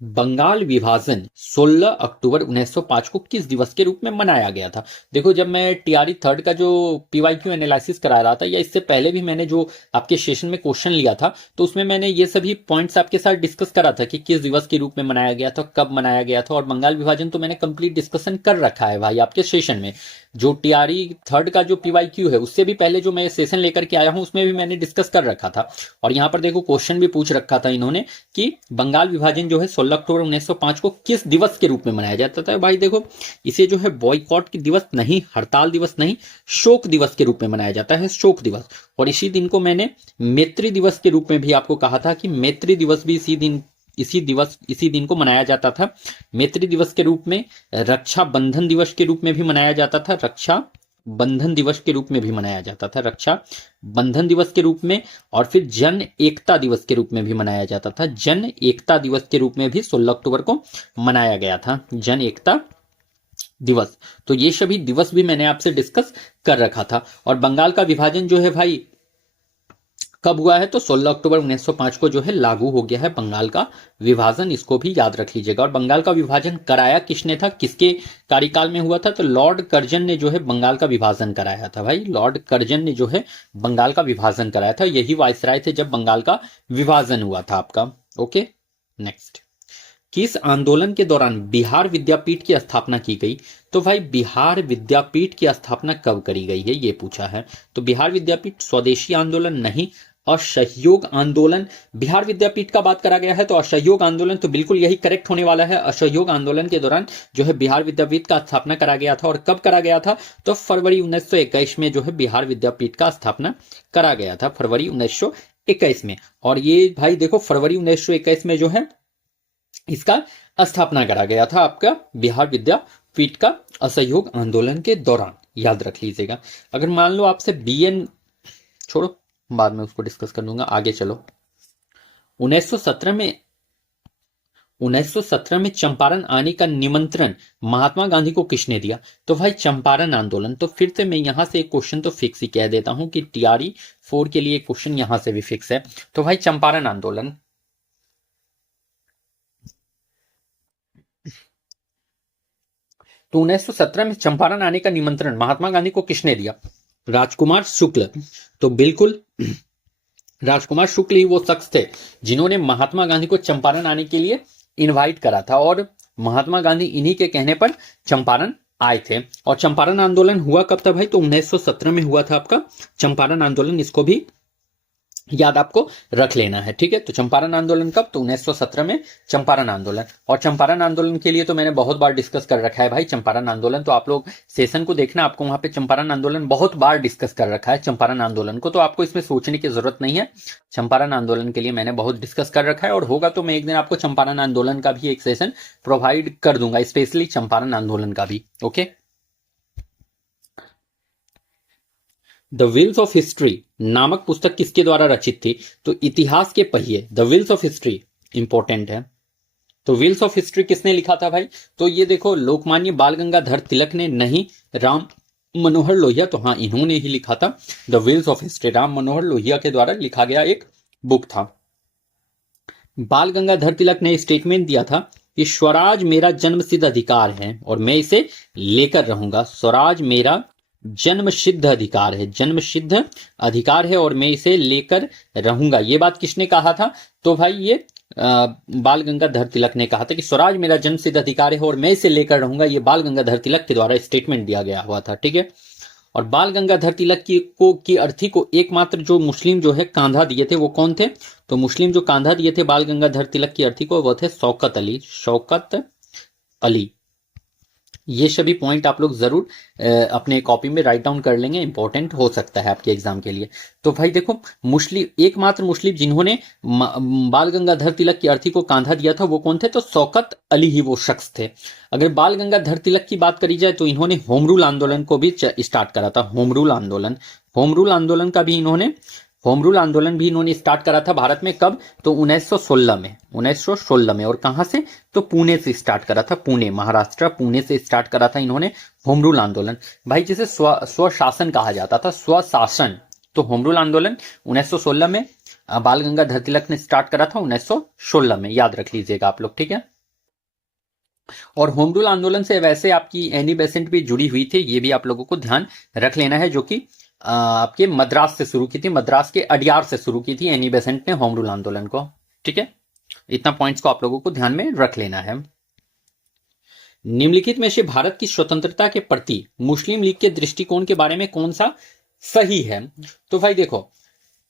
बंगाल विभाजन 16 अक्टूबर 1905 को किस दिवस के रूप में मनाया गया था? देखो जब मैं टीआरई थर्ड का जो पीवाईक्यू एनालिसिस करा रहा था, या इससे पहले भी मैंने जो आपके सेशन में क्वेश्चन लिया था, तो उसमें मैंने ये सभी पॉइंट्स आपके साथ डिस्कस करा था कि किस दिवस के रूप में मनाया गया था, कब मनाया गया था। और बंगाल विभाजन तो मैंने कंप्लीट डिस्कशन कर रखा है भाई आपके सेशन में। जो टीआरई थर्ड का जो पीवाईक्यू है उससे भी पहले जो मैं सेशन लेकर के आया हूं उसमें भी मैंने डिस्कस कर रखा था। और यहाँ पर देखो क्वेश्चन भी पूछ रखा था इन्होंने कि बंगाल विभाजन जो है 16 अक्टूबर 1905 को किस दिवस के रूप में मनाया जाता था? भाई देखो इसे जो है बॉयकॉट की दिवस नहीं, हड़ताल दिवस नहीं, शोक दिवस के रूप में मनाया जाता है, शोक दिवस। और इसी दिन को मैंने मैत्री दिवस के रूप में भी आपको कहा था कि मैत्री दिवस भी इसी दिन को मनाया जाता था। मैत्री दिवस के रूप में, रक्षा बंधन दिवस के रूप में भी मनाया जाता था, रक्षा बंधन दिवस के रूप में भी मनाया जाता था, रक्षा बंधन दिवस के रूप में। और फिर जन एकता दिवस के रूप में भी मनाया जाता था, जन एकता दिवस के रूप में भी 16 अक्टूबर को मनाया गया था, जन एकता दिवस। तो ये सभी दिवस भी मैंने आपसे डिस्कस कर रखा था। और बंगाल का विभाजन जो है भाई कब हुआ है? तो 16 अक्टूबर 1905 को जो है लागू हो गया है बंगाल का विभाजन, इसको भी याद रख लीजिएगा। और बंगाल का विभाजन कराया किसने था, किसके कार्यकाल में हुआ था? तो लॉर्ड कर्जन ने जो है बंगाल का विभाजन कराया था भाई, लॉर्ड कर्जन ने जो है बंगाल का विभाजन कराया था। यही वायसराय थे जब बंगाल का विभाजन हुआ था आपका। Okay, next. किस आंदोलन के दौरान बिहार विद्यापीठ की स्थापना की गई? तो भाई बिहार विद्यापीठ की स्थापना कब करी गई है ये पूछा है। तो बिहार विद्यापीठ स्वदेशी आंदोलन नहीं, असहयोग आंदोलन। बिहार विद्यापीठ का बात करा गया है तो असहयोग आंदोलन तो बिल्कुल यही करेक्ट होने वाला है। असहयोग आंदोलन के दौरान जो है बिहार विद्यापीठ का स्थापना करा गया था। और कब करा गया था? तो फरवरी 1921 में जो है बिहार विद्यापीठ का स्थापना करा गया था, फरवरी 1921 1921 में। और ये भाई देखो फरवरी 1921 में जो है इसका स्थापना करा गया था आपका बिहार विद्यापीठ का असहयोग आंदोलन के दौरान, याद रख लीजिएगा। अगर मान लो आपसे बीएन, छोड़ो बाद में उसको डिस्कस कर लूंगा, आगे चलो। 1917 में 1917 में चंपारण आने का निमंत्रण महात्मा गांधी को किसने दिया? तो भाई चंपारण आंदोलन। तो फिर से मैं यहां से एक क्वेश्चन तो फिक्स ही कह देता हूं कि टीआरई 4 के लिए क्वेश्चन यहां से भी फिक्स है। तो भाई चंपारण आंदोलन, तो 1917 में चंपारण आने का निमंत्रण महात्मा गांधी को किसने दिया? राजकुमार शुक्ल। तो बिल्कुल राजकुमार शुक्ल ही वो शख्स थे जिन्होंने महात्मा गांधी को चंपारण आने के लिए इनवाइट करा था, और महात्मा गांधी इन्हीं के कहने पर चंपारण आए थे। और चंपारण आंदोलन हुआ कब था भाई? तो 1917 में हुआ था आपका चंपारण आंदोलन, इसको भी याद आपको रख लेना है, ठीक है। तो चंपारण आंदोलन कब? तो 1917 में चंपारण आंदोलन। और चंपारण आंदोलन के लिए तो मैंने बहुत बार डिस्कस कर रखा है भाई चंपारण आंदोलन, तो आप लोग सेशन को देखना, आपको वहां पे चंपारण आंदोलन बहुत बार डिस्कस कर रखा है चंपारण आंदोलन को, तो आपको इसमें सोचने की जरूरत नहीं है। चंपारण आंदोलन के लिए मैंने बहुत डिस्कस कर रखा है, और होगा तो मैं एक दिन आपको चंपारण आंदोलन का भी एक सेशन प्रोवाइड कर दूंगा, स्पेशली चंपारण आंदोलन का भी, okay. The wheels of history नामक पुस्तक किसके द्वारा रचित थी? तो इतिहास के पहिए, the wheels of history important है। तो व्हील्स ऑफ हिस्ट्री किसने लिखा था भाई? तो ये देखो लोकमान्य बाल गंगाधर तिलक ने नहीं, राम मनोहर लोहिया, तो हाँ इन्होंने ही लिखा था the wheels of history, Ram Manohar Lohia के द्वारा लिखा गया एक बुक था। बाल गंगाधर तिलक ने स्टेटमेंट दिया था कि स्वराज मेरा जन्मसिद्ध अधिकार है और मैं इसे लेकर रहूंगा। स्वराज मेरा जन्मसिद्ध अधिकार है, जन्मसिद्ध अधिकार है और मैं इसे लेकर रहूंगा। ये बात किसने कहा था? तो भाई ये बाल गंगाधर तिलक ने कहा था कि स्वराज मेरा जन्मसिद्ध अधिकार है और मैं इसे लेकर रहूंगा। ये बाल गंगाधर तिलक के द्वारा स्टेटमेंट दिया गया हुआ था, ठीक है। और बाल गंगाधर तिलक की अर्थी को एकमात्र जो मुस्लिम जो है कांधा दिए थे वो कौन थे? तो मुस्लिम जो कांधा दिए थे बाल गंगाधर तिलक की अर्थी को वो थे शौकत अली, शौकत अली। ये सभी पॉइंट आप लोग जरूर अपने कॉपी में राइट डाउन कर लेंगे, इंपॉर्टेंट हो सकता है आपके एग्जाम के लिए। तो भाई देखो मुस्लिम, एकमात्र मुस्लिम जिन्होंने बाल गंगाधर तिलक की अर्थी को कांधा दिया था वो कौन थे? तो शौकत अली ही वो शख्स थे। अगर बाल गंगाधर तिलक की बात करी जाए तो इन्होंने होम रूल आंदोलन को भी स्टार्ट करा था, होम रूल आंदोलन। होम रूल आंदोलन का भी इन्होंने होम रूल आंदोलन भी इन्होंने स्टार्ट करा था भारत में, कब? तो 1916 में, 1916 में। और कहां से? तो पुणे से स्टार्ट करा था, पुणे महाराष्ट्र, पुणे से स्टार्ट करा था इन्होंने होम रूल आंदोलन। भाई जिसे स्वशासन कहा जाता था, स्वशासन। तो होम रूल आंदोलन 1916 में बाल गंगाधर तिलक ने स्टार्ट करा था, 1916 में, याद रख लीजिएगा आप लोग, ठीक है। और होम रूल आंदोलन से वैसे आपकी एनी बेसेंट भी जुड़ी हुई थी, ये भी आप लोगों को ध्यान रख लेना है, जो कि आपके मद्रास से शुरू की थी, मद्रास के अडियार से शुरू की थी एनी बेसेंट ने होम रूल आंदोलन को, ठीक है। इतना पॉइंट्स को आप लोगों को ध्यान में रख लेना है। निम्नलिखित में से भारत की स्वतंत्रता के प्रति मुस्लिम लीग के दृष्टिकोण के बारे में कौन सा सही है? तो भाई देखो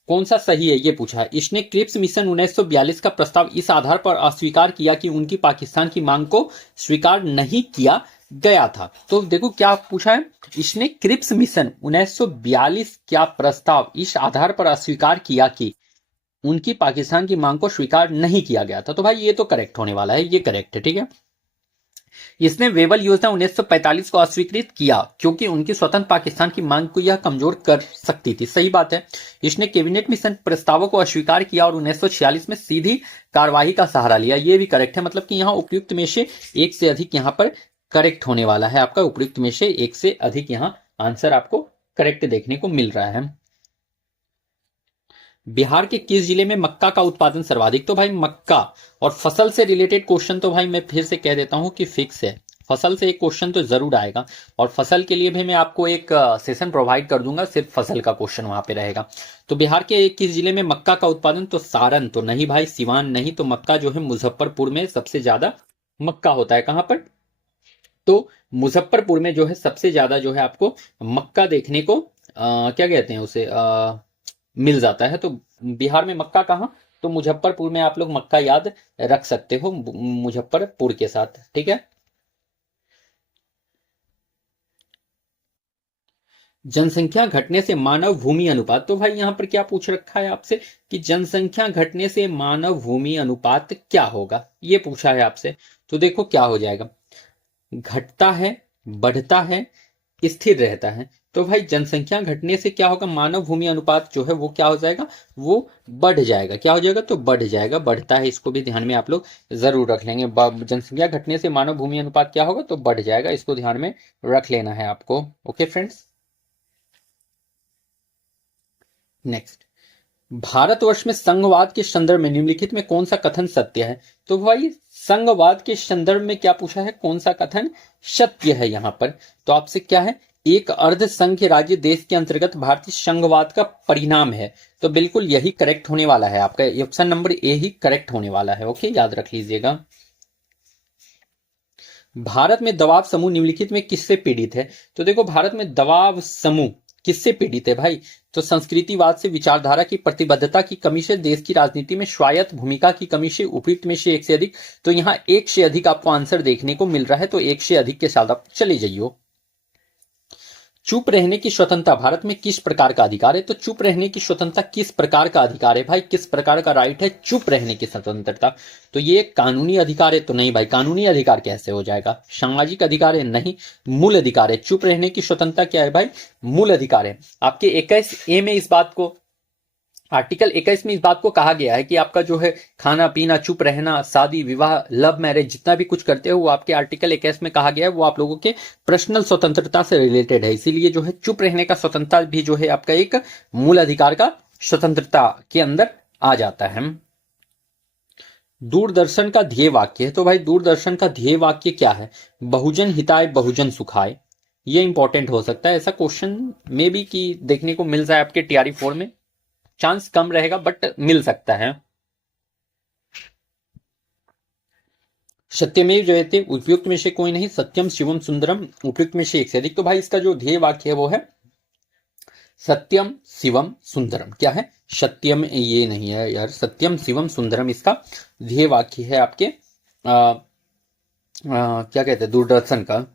कौन सा सही है ये पूछा है। इसने क्रिप्स मिशन 1942 का प्रस्ताव इस आधार पर अस्वीकार किया कि उनकी पाकिस्तान की मांग को स्वीकार नहीं किया गया था। तो देखो क्या पूछा है, इसने क्रिप्स मिशन 1942 का प्रस्ताव इस आधार पर अस्वीकार किया कि उनकी पाकिस्तान की मांग को स्वीकार नहीं किया गया था। तो भाई ये तो करेक्ट होने वाला है, ये करेक्ट है, ठीक है। इसने वेवल योजना 1945 को अस्वीकृत किया क्योंकि उनकी स्वतंत्र पाकिस्तान की मांग को यह कमजोर कर सकती थी, सही बात है। इसने कैबिनेट मिशन प्रस्तावों को अस्वीकार किया और 1946 में सीधी कार्यवाही का सहारा लिया, ये भी करेक्ट है। मतलब कि यहाँ उपयुक्त में से एक से अधिक यहाँ पर करेक्ट होने वाला है आपका, उपयुक्त में से एक से अधिक यहाँ आंसर आपको करेक्ट देखने को मिल रहा है। बिहार के किस जिले में मक्का का उत्पादन सर्वाधिक? तो भाई मक्का और फसल से रिलेटेड क्वेश्चन तो भाई मैं फिर से कह देता हूं कि फिक्स है, फसल से एक क्वेश्चन तो जरूर आएगा, और फसल के लिए भी मैं आपको एक सेशन प्रोवाइड कर दूंगा, सिर्फ फसल का क्वेश्चन वहां पे रहेगा। तो बिहार के किस जिले में मक्का का उत्पादन? तो सारण तो नहीं भाई, सिवान नहीं, तो मक्का जो है मुजफ्फरपुर में सबसे ज्यादा मक्का होता है। कहां पर? तो मुजफ्फरपुर में जो है सबसे ज्यादा जो है आपको मक्का देखने को क्या कहते हैं उसे मिल जाता है। तो बिहार में मक्का कहाँ? तो मुजफ्फरपुर में आप लोग मक्का याद रख सकते हो, मुजफ्फरपुर के साथ, ठीक है। जनसंख्या घटने से मानव भूमि अनुपात, तो भाई यहां पर क्या पूछ रखा है आपसे कि जनसंख्या घटने से मानव भूमि अनुपात क्या होगा, ये पूछा है आपसे। तो देखो क्या हो जाएगा, घटता है, बढ़ता है, स्थिर रहता है। तो भाई जनसंख्या घटने से क्या होगा, मानव भूमि अनुपात जो है वो क्या हो जाएगा, वो बढ़ जाएगा। क्या हो जाएगा, तो बढ़ जाएगा, बढ़ता है, इसको भी ध्यान में आप लोग जरूर रख लेंगे। जनसंख्या घटने से मानव भूमि अनुपात क्या होगा, तो बढ़ जाएगा, इसको ध्यान में रख लेना है आपको। ओके फ्रेंड्स, नेक्स्ट, भारतवर्ष में संघवाद के संदर्भ में निम्नलिखित में कौन सा कथन सत्य है। तो भाई संघवाद के संदर्भ में क्या पूछा है, कौन सा कथन सत्य है यहां पर। तो आपसे क्या है, एक अर्ध संघ राज्य देश के अंतर्गत भारतीय संघवाद का परिणाम है। तो बिल्कुल यही करेक्ट होने वाला है, आपका option number A he correct होने वाला है। ओके, याद रख लीजिएगा। भारत में दबाव समूह निम्नलिखित में किससे पीड़ित है। तो देखो भारत में दबाव समूह किससे पीड़ित है भाई, तो संस्कृतिवाद से, विचारधारा की प्रतिबद्धता की कमी से, देश की राजनीति में स्वायत्त भूमिका की कमी से, उपयुक्त में से एक से अधिक। तो यहाँ एक से अधिक आपको आंसर देखने को मिल रहा है, तो एक से अधिक के साथ आप चले जाइए। चुप रहने की स्वतंत्रता भारत में किस प्रकार का अधिकार है। तो चुप रहने की स्वतंत्रता किस प्रकार का अधिकार है भाई, किस प्रकार का राइट है चुप रहने की स्वतंत्रता। तो ये कानूनी अधिकार है, तो नहीं भाई, कानूनी अधिकार कैसे हो जाएगा, सामाजिक अधिकार है, नहीं, मूल अधिकार है। चुप रहने की स्वतंत्रता क्या है भाई, मूल अधिकार है। आपके 21A में इस बात को, आर्टिकल 21 में इस बात को कहा गया है कि आपका जो है खाना पीना, चुप रहना, शादी विवाह, लव मैरिज, जितना भी कुछ करते हो वो आपके आर्टिकल 21 में कहा गया है, वो आप लोगों के पर्सनल स्वतंत्रता से रिलेटेड है। इसीलिए जो है चुप रहने का स्वतंत्रता भी जो है आपका एक मूल अधिकार का स्वतंत्रता के अंदर आ जाता है। दूरदर्शन का ध्येय वाक्य है। तो भाई दूरदर्शन का ध्येय वाक्य क्या है, बहुजन हिताय बहुजन सुखाय। ये इंपॉर्टेंट हो सकता है, ऐसा क्वेश्चन में भी कि देखने को मिल जाए आपके TRE 4 में, चांस कम रहेगा बट मिल सकता है। सत्यमेव जयते, उपयुक्त में से कोई नहीं, सत्यम शिवम सुंदरम, उपयुक्त में से एक से अधिक। तो भाई इसका जो ध्येय वाक्य है वो है सत्यम शिवम सुंदरम। क्या है, सत्यम, ये नहीं है यार, सत्यम शिवम सुंदरम इसका ध्येय वाक्य है आपके क्या कहते हैं, दूरदर्शन का।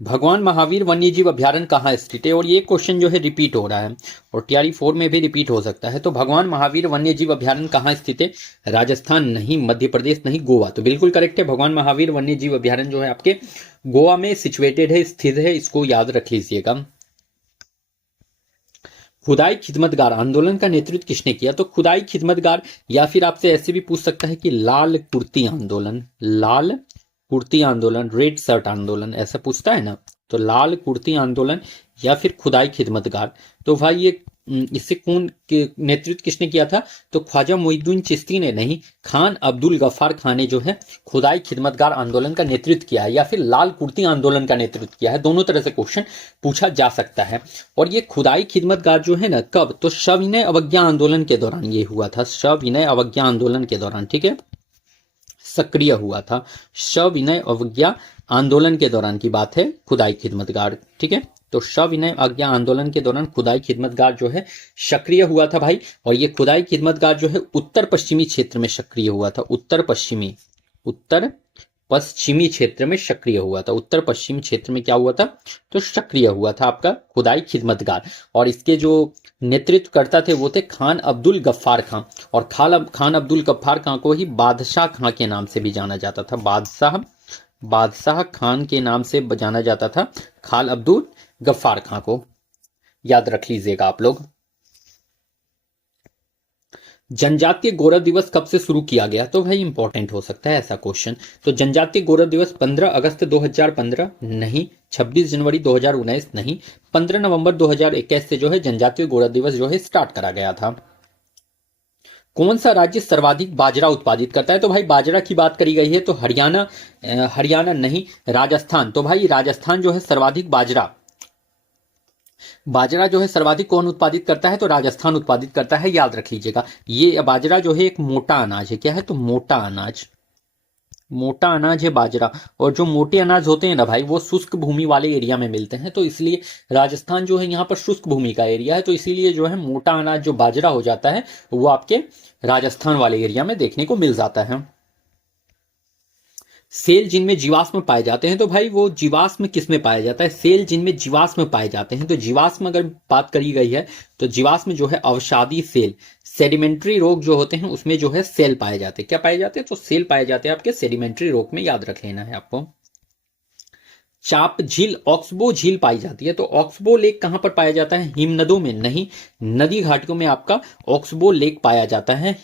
भगवान महावीर वन्यजीव अभ्यारण्य कहाँ स्थित है, और ये क्वेश्चन जो है रिपीट हो रहा है और TRE 4 में भी रिपीट हो सकता है। तो भगवान महावीर वन्यजीव अभ्यारण्य कहाँ स्थित है, राजस्थान नहीं, मध्य प्रदेश नहीं, गोवा। तो बिल्कुल करेक्ट है, भगवान महावीर वन्यजीव अभ्यारण्य जो है आपके गोवा में सिचुएटेड है, स्थित है, इसको याद रख लीजिएगा। खुदाई खिदमतगार आंदोलन का नेतृत्व किसने किया। तो खुदाई खिदमतगार, या फिर आपसे ऐसे भी पूछ सकता है कि लाल कुर्ती आंदोलन, लाल कुर्ती आंदोलन, रेड शर्ट आंदोलन, ऐसा पूछता है ना, तो लाल कुर्ती आंदोलन या फिर खुदाई खिदमतगार। तो भाई ये इससे कौन नेतृत्व किसने किया था, तो ख्वाजा मोइनुद्दीन चिश्ती ने नहीं, खान अब्दुल गफ्फार खान ने जो है खुदाई खिदमतगार आंदोलन का नेतृत्व किया है, या फिर लाल कुर्ती आंदोलन का नेतृत्व किया है। दोनों तरह से क्वेश्चन पूछा जा सकता है। और ये खुदाई खिदमतगार जो है ना, कब, तो सविनय अवज्ञा आंदोलन के दौरान ये हुआ था, सविनय अवज्ञा आंदोलन के दौरान, ठीक है, सक्रिय हुआ था। सविनय अवज्ञा आंदोलन के दौरान की बात है खुदाई खिदमतगार, ठीक है। तो सविनय अवज्ञा आंदोलन के दौरान खुदाई खिदमतगार जो है सक्रिय हुआ था भाई। और ये खुदाई खिदमतगार जो है उत्तर पश्चिमी क्षेत्र में सक्रिय हुआ था, उत्तर पश्चिमी क्षेत्र में सक्रिय हुआ था। उत्तर पश्चिमी क्षेत्र में क्या हुआ था, तो सक्रिय हुआ था आपका खुदाई खिदमतगार। और इसके जो नेतृत्व करता थे वो थे खान अब्दुल गफ्फार खान, और खान अब्दुल गफ्फार खान को ही बादशाह खान के नाम से भी जाना जाता था, बादशाह खान के नाम से जाना जाता था खान अब्दुल गफ्फार खान को, याद रख लीजिएगा आप लोग। जनजातीय गौरव दिवस कब से शुरू किया गया, तो भाई इंपॉर्टेंट हो सकता है ऐसा क्वेश्चन। तो जनजातीय गौरव दिवस 15 अगस्त 2015 नहीं, 26 जनवरी 2019 नहीं, 15 नवंबर 2021 से जो है जनजातीय गौरव दिवस जो है स्टार्ट करा गया था। कौन सा राज्य सर्वाधिक बाजरा उत्पादित करता है, तो भाई बाजरा की बात करी गई है तो हरियाणा नहीं, राजस्थान। तो भाई राजस्थान जो है सर्वाधिक बाजरा जो है सर्वाधिक कौन उत्पादित करता है, तो राजस्थान उत्पादित करता है, याद रख लीजिएगा। ये बाजरा जो है एक मोटा अनाज है, क्या है, तो मोटा अनाज है बाजरा। और जो मोटे अनाज होते हैं ना भाई, वो शुष्क भूमि वाले एरिया में मिलते हैं, तो इसलिए राजस्थान जो है यहाँ पर शुष्क भूमि का एरिया है, तो इसीलिए जो है मोटा अनाज जो बाजरा हो जाता है वो आपके राजस्थान वाले एरिया में देखने को मिल जाता है। सेल जिनमें जीवाश्म पाए जाते हैं, तो भाई वो जीवाश्म किस में पाया जाता है? सेल जिनमें जीवाश्म पाए जाते हैं, तो जीवाश्म अगर बात करी गई है तो जीवाश्म जो है अवसादी सेल, सेडिमेंट्री रोग जो होते हैं उसमें जो है सेल पाए जाते हैं। क्या पाए जाते हैं? तो सेल पाए जाते हैं आपके सेडिमेंट्री रोग में, याद रख लेना है आपको। चाप झील, ऑक्सबो झील पाई जाती है, तो ऑक्सबो लेक कहां पर पाया जाता है? हिमनदों में नहीं, नदी घाटियों में आपका ऑक्सबो लेक पाया जाता है।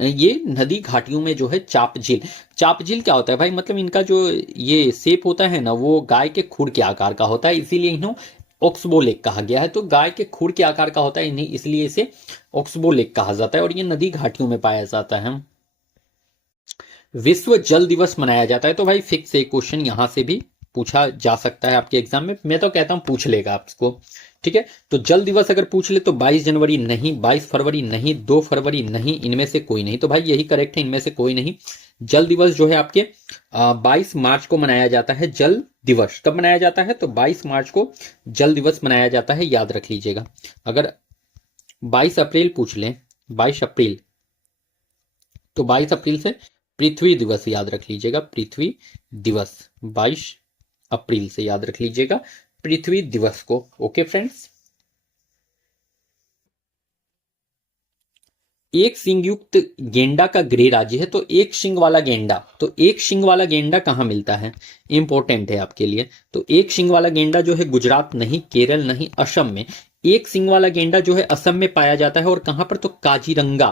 ये नदी घाटियों में जो है चाप झील। चाप झील क्या होता है भाई? मतलब इनका जो ये शेप होता है ना, वो गाय के खुर के आकार का होता है, इसीलिए इन्हें ऑक्सबो लेक कहा गया है। तो गाय के खुर के आकार का होता है इन्हें, इसलिए इसे ऑक्सबो लेक कहा जाता है और ये नदी घाटियों में पाया जाता है। विश्व जल दिवस मनाया जाता है, तो भाई फिक्स एक क्वेश्चन यहां से भी पूछा जा सकता है आपके एग्जाम में, मैं तो कहता हूं पूछ लेगा आपको। ठीक है, तो जल दिवस अगर पूछ ले तो 22 जनवरी नहीं, 22 फरवरी नहीं, 2 फरवरी नहीं, इनमें से कोई नहीं। तो भाई यही करेक्ट है, इनमें से कोई नहीं। जल दिवस जो है आपके 22 मार्च को मनाया जाता है। जल दिवस कब मनाया जाता है? तो 22 मार्च को जल दिवस मनाया जाता है, याद रख लीजिएगा। अगर 22 अप्रैल पूछ लें, 22 अप्रैल, तो 22 अप्रैल से पृथ्वी दिवस याद रख लीजिएगा। पृथ्वी दिवस 22 अप्रैल से याद रख लीजिएगा पृथ्वी दिवस को। ओके फ्रेंड्स, एक सिंग युक्त गेंडा का गृह राज्य है, तो एक सिंग वाला गेंडा, तो एक सिंग वाला गेंडा कहां मिलता है? इंपॉर्टेंट है आपके लिए। तो एक सिंग वाला गेंडा जो है गुजरात नहीं, केरल नहीं, असम में। एक सिंग वाला गेंडा जो है असम में पाया जाता है, और कहां पर? तो काजीरंगा,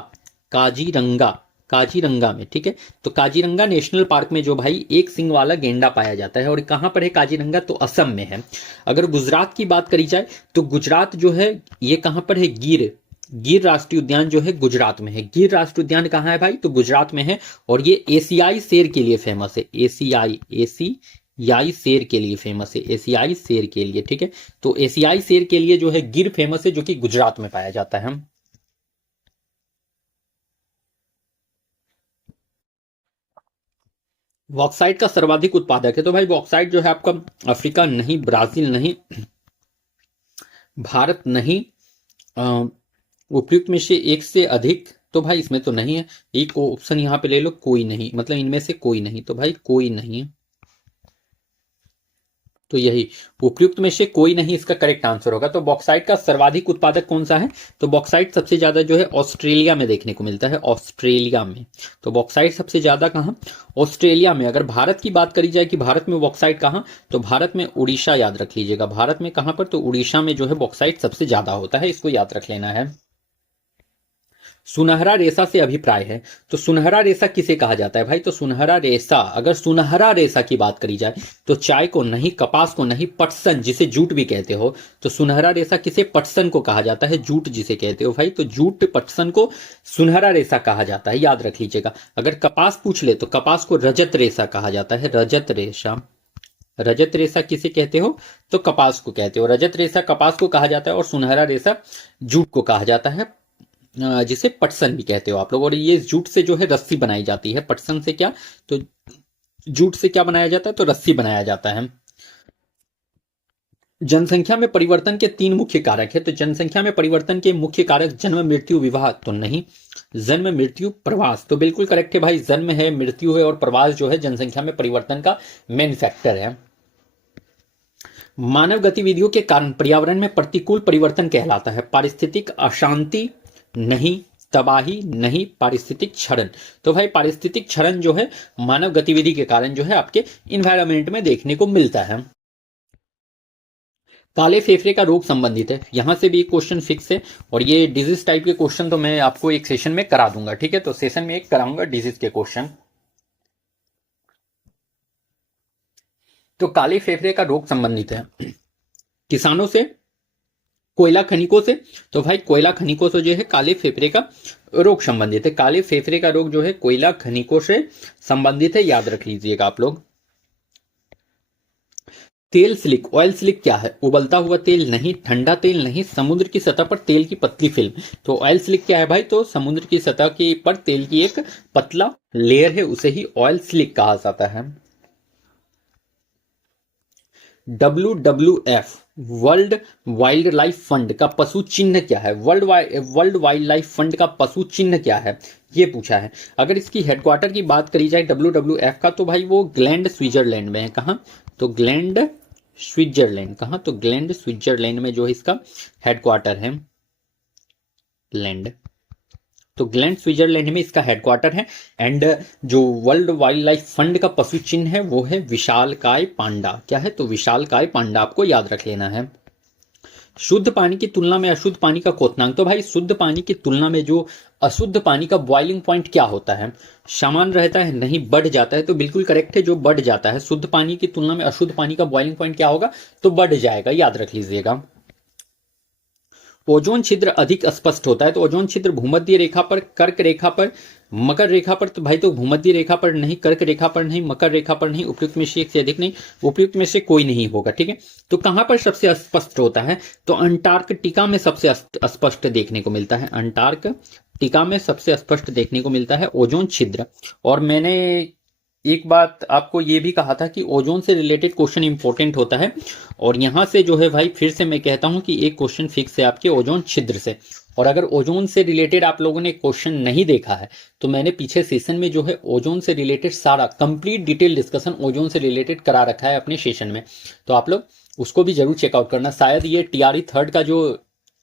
काजीरंगा, काजीरंगा में। ठीक है, तो काजीरंगा नेशनल पार्क में जो भाई एक सिंग वाला गेंडा पाया जाता है, और कहां पर है काजीरंगा? तो असम में है। अगर गुजरात की बात करी जाए तो गुजरात जो है ये कहां पर है? गिर, गिर राष्ट्रीय उद्यान जो है गुजरात में है। गिर राष्ट्रीय उद्यान कहां है भाई? तो गुजरात में है, और ये एशियाई शेर के लिए फेमस है। एशियाई शेर के लिए फेमस है, एशियाई शेर के लिए। ठीक है, तो एशियाई शेर के लिए जो है गिर फेमस है, जो कि गुजरात में पाया जाता है। बॉक्साइट का सर्वाधिक उत्पादक है, तो भाई बॉक्साइट जो है आपका अफ्रीका नहीं, ब्राजील नहीं, भारत नहीं, उपयुक्त में से एक से अधिक, तो भाई इसमें तो नहीं है। एक ऑप्शन यहां पे ले लो, कोई नहीं, मतलब इनमें से कोई नहीं, तो भाई कोई नहीं है। तो यही उपयुक्त में से कोई नहीं इसका करेक्ट आंसर होगा। तो बॉक्साइट का सर्वाधिक उत्पादक कौन सा है? तो बॉक्साइट सबसे ज्यादा जो है ऑस्ट्रेलिया में देखने को मिलता है, ऑस्ट्रेलिया में। तो बॉक्साइट सबसे ज्यादा कहां? ऑस्ट्रेलिया में। अगर भारत की बात करी जाए कि भारत में बॉक्साइट कहां, तो भारत में उड़ीसा, याद रख लीजिएगा। भारत में कहां पर? तो उड़ीसा में जो है बॉक्साइट सबसे ज्यादा होता है, इसको याद रख लेना है। सुनहरा रेशा से अभिप्राय है, तो सुनहरा रेशा किसे कहा जाता है भाई? तो सुनहरा रेशा, अगर सुनहरा रेशा की बात करी जाए तो चाय को नहीं, कपास को नहीं, पटसन जिसे जूट भी कहते हो, तो सुनहरा रेशा किसे? पटसन को कहा जाता है, जूट जिसे कहते हो भाई, तो जूट पटसन को सुनहरा रेशा कहा जाता है, याद रख लीजिएगा। अगर कपास पूछ ले तो कपास को रजत रेशा कहा जाता है, रजत रेशा। रजत रेशा किसे कहते हो? तो कपास को कहते हो। रजत रेशा कपास को कहा जाता है, और सुनहरा रेशा जूट को कहा जाता है, जिसे पटसन भी कहते हो आप लोग। और ये जूट से जो है रस्सी बनाई जाती है, पटसन से क्या, तो जूट से क्या बनाया जाता है? तो रस्सी बनाया जाता है। जनसंख्या में परिवर्तन के 3 मुख्य कारक है, तो जनसंख्या में परिवर्तन के मुख्य कारक जन्म, मृत्यु, विवाह, तो नहीं। जन्म, मृत्यु, प्रवास, तो बिल्कुल करेक्ट है भाई। जन्म है, मृत्यु है, और प्रवास जो है जनसंख्या में परिवर्तन का मेन फैक्टर है। मानव गतिविधियों के कारण पर्यावरण में प्रतिकूल परिवर्तन कहलाता है। पारिस्थितिक अशांति नहीं, तबाही नहीं, पारिस्थितिक क्षरण, तो भाई पारिस्थितिक क्षरण जो है मानव गतिविधि के कारण जो है आपके इन्वायरमेंट में देखने को मिलता है। काले फेफड़े का रोग संबंधित है, यहां से भी एक क्वेश्चन फिक्स है, और ये डिजीज टाइप के क्वेश्चन तो मैं आपको एक सेशन में करा दूंगा। ठीक है, तो सेशन में एक कराऊंगा डिजीज के क्वेश्चन। तो काले फेफड़े का रोग संबंधित है किसानों से, कोयला खनिकों से, तो भाई कोयला खनिकों से जो है काले फेफड़े का रोग संबंधित है। काले फेफड़े का रोग जो है कोयला खनिकों से संबंधित है, याद रख लीजिएगा आप लोग। तेल स्लिक, ऑयल स्लिक क्या है? उबलता हुआ तेल नहीं, ठंडा तेल नहीं, समुद्र की सतह पर तेल की पतली फिल्म। तो ऑयल स्लिक क्या है भाई? तो समुद्र की सतह के पर तेल की एक पतला लेयर है, उसे ही ऑयल स्लिक कहा जाता है। WWF, world wild life fund का पशु चिन्ह क्या है? वर्ल्ड वाइल्ड लाइफ फंड का पशु चिन्ह क्या है, ये पूछा है। अगर इसकी हेडक्वार्टर की बात करी जाए WWF का, तो भाई वो ग्लैंड स्विट्जरलैंड में है। कहाँ? तो ग्लैंड स्विट्जरलैंड। कहाँ? तो ग्लैंड स्विट्जरलैंड में जो है इसका हेडक्वार्टर है, लैंड। तो ग्लैंड स्विट्जरलैंड में इसका हेडक्वार्टर है। एंड जो वर्ल्ड वाइल्ड लाइफ फंड का पशु चिन्ह है वो है विशालकाय पांडा। क्या है? तो विशालकाय पांडा, आपको याद रख लेना है। शुद्ध पानी की तुलना में अशुद्ध पानी का क्वथनांक। तो भाई शुद्ध पानी की तुलना में जो अशुद्ध पानी का बॉइलिंग पॉइंट क्या होता है? समान रहता है, नहीं बढ़ जाता है। तो बिल्कुल करेक्ट है, जो बढ़ जाता है। शुद्ध पानी की तुलना में अशुद्ध पानी का बॉइलिंग पॉइंट क्या होगा? तो बढ़ जाएगा, याद रख लीजिएगा। ओजोन छिद्र अधिक स्पष्ट होता है। तो ओजोन छिद्र भूमध्य रेखा पर, कर्क रेखा पर, मकर रेखा पर। तो भाई तो भूमध्य रेखा पर नहीं, कर्क रेखा पर नहीं, मकर रेखा पर नहीं, उपयुक्त में से एक से अधिक नहीं, उपयुक्त में से कोई नहीं होगा। ठीक है, तो कहां पर सबसे स्पष्ट होता है? तो अंटार्कटिका में सबसे स्पष्ट देखने को मिलता है। अंटार्कटिका में सबसे स्पष्ट देखने को मिलता है ओजोन छिद्र। और मैंने एक बात आपको ये भी कहा था कि ओजोन से रिलेटेड क्वेश्चन इंपॉर्टेंट होता है। और यहां से जो है भाई फिर से मैं कहता हूं कि एक क्वेश्चन फिक्स है आपके ओजोन छिद्र से। और अगर ओजोन से रिलेटेड आप लोगों ने क्वेश्चन नहीं देखा है तो मैंने पीछे सेशन में जो है ओजोन से रिलेटेड सारा कंप्लीट डिटेल डिस्कशन ओजोन से रिलेटेड करा रखा है अपने सेशन में। तो आप लोग उसको भी जरूर चेकआउट करना। शायद ये TRE 3rd का जो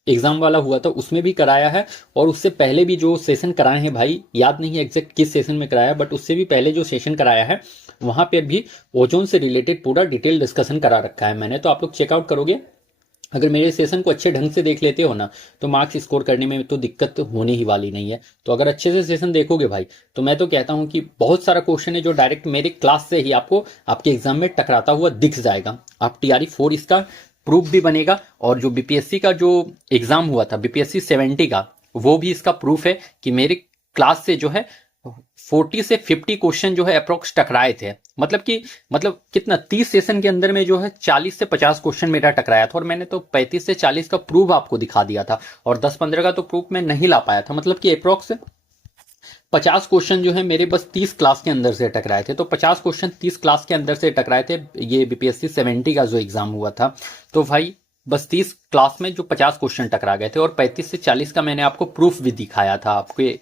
एग्जाम वाला हुआ था उसमें भी कराया है, और उससे पहले भी जो सेशन कराए हैं भाई, याद नहीं है एग्जैक्ट किस सेशन में कराया, बट उससे भी पहले जो सेशन कराया है वहां पर भी ओजोन से रिलेटेड पूरा डिटेल डिस्कशन करा रखा है मैंने। तो आप लोग चेकआउट करोगे, अगर मेरे सेशन को अच्छे ढंग से देख लेते हो ना, तो मार्क्स स्कोर करने में तो दिक्कत होने ही वाली नहीं है। तो अगर अच्छे से सेशन देखोगे भाई, तो मैं तो कहता हूं कि बहुत सारा क्वेश्चन है जो डायरेक्ट मेरे क्लास से ही आपको आपके एग्जाम में टकराता हुआ दिख जाएगा। आप TRE 4 इसका प्रूफ भी बनेगा, और जो BPSC का जो एग्जाम हुआ था BPSC 70 का, वो भी इसका प्रूफ है कि मेरे क्लास से जो है 40 से 50 क्वेश्चन जो है अप्रोक्स टकराए थे। मतलब कितना 30 सेशन के अंदर में जो है 40 से 50 क्वेश्चन मेरा टकराया था, और मैंने तो 35 से 40 का प्रूफ आपको दिखा दिया था, और 10-15 का तो प्रूफ मैं नहीं ला पाया था। मतलब कि अप्रोक्स 50 क्वेश्चन जो है मेरे बस 30 क्लास के अंदर से टकराए थे। तो 50 क्वेश्चन 30 क्लास के अंदर से टकराए थे, ये BPSC 70 का जो एग्जाम हुआ था। तो भाई बस 30 क्लास में जो 50 क्वेश्चन टकरा गए थे, और 35 से 40 का मैंने आपको प्रूफ भी दिखाया था, आपके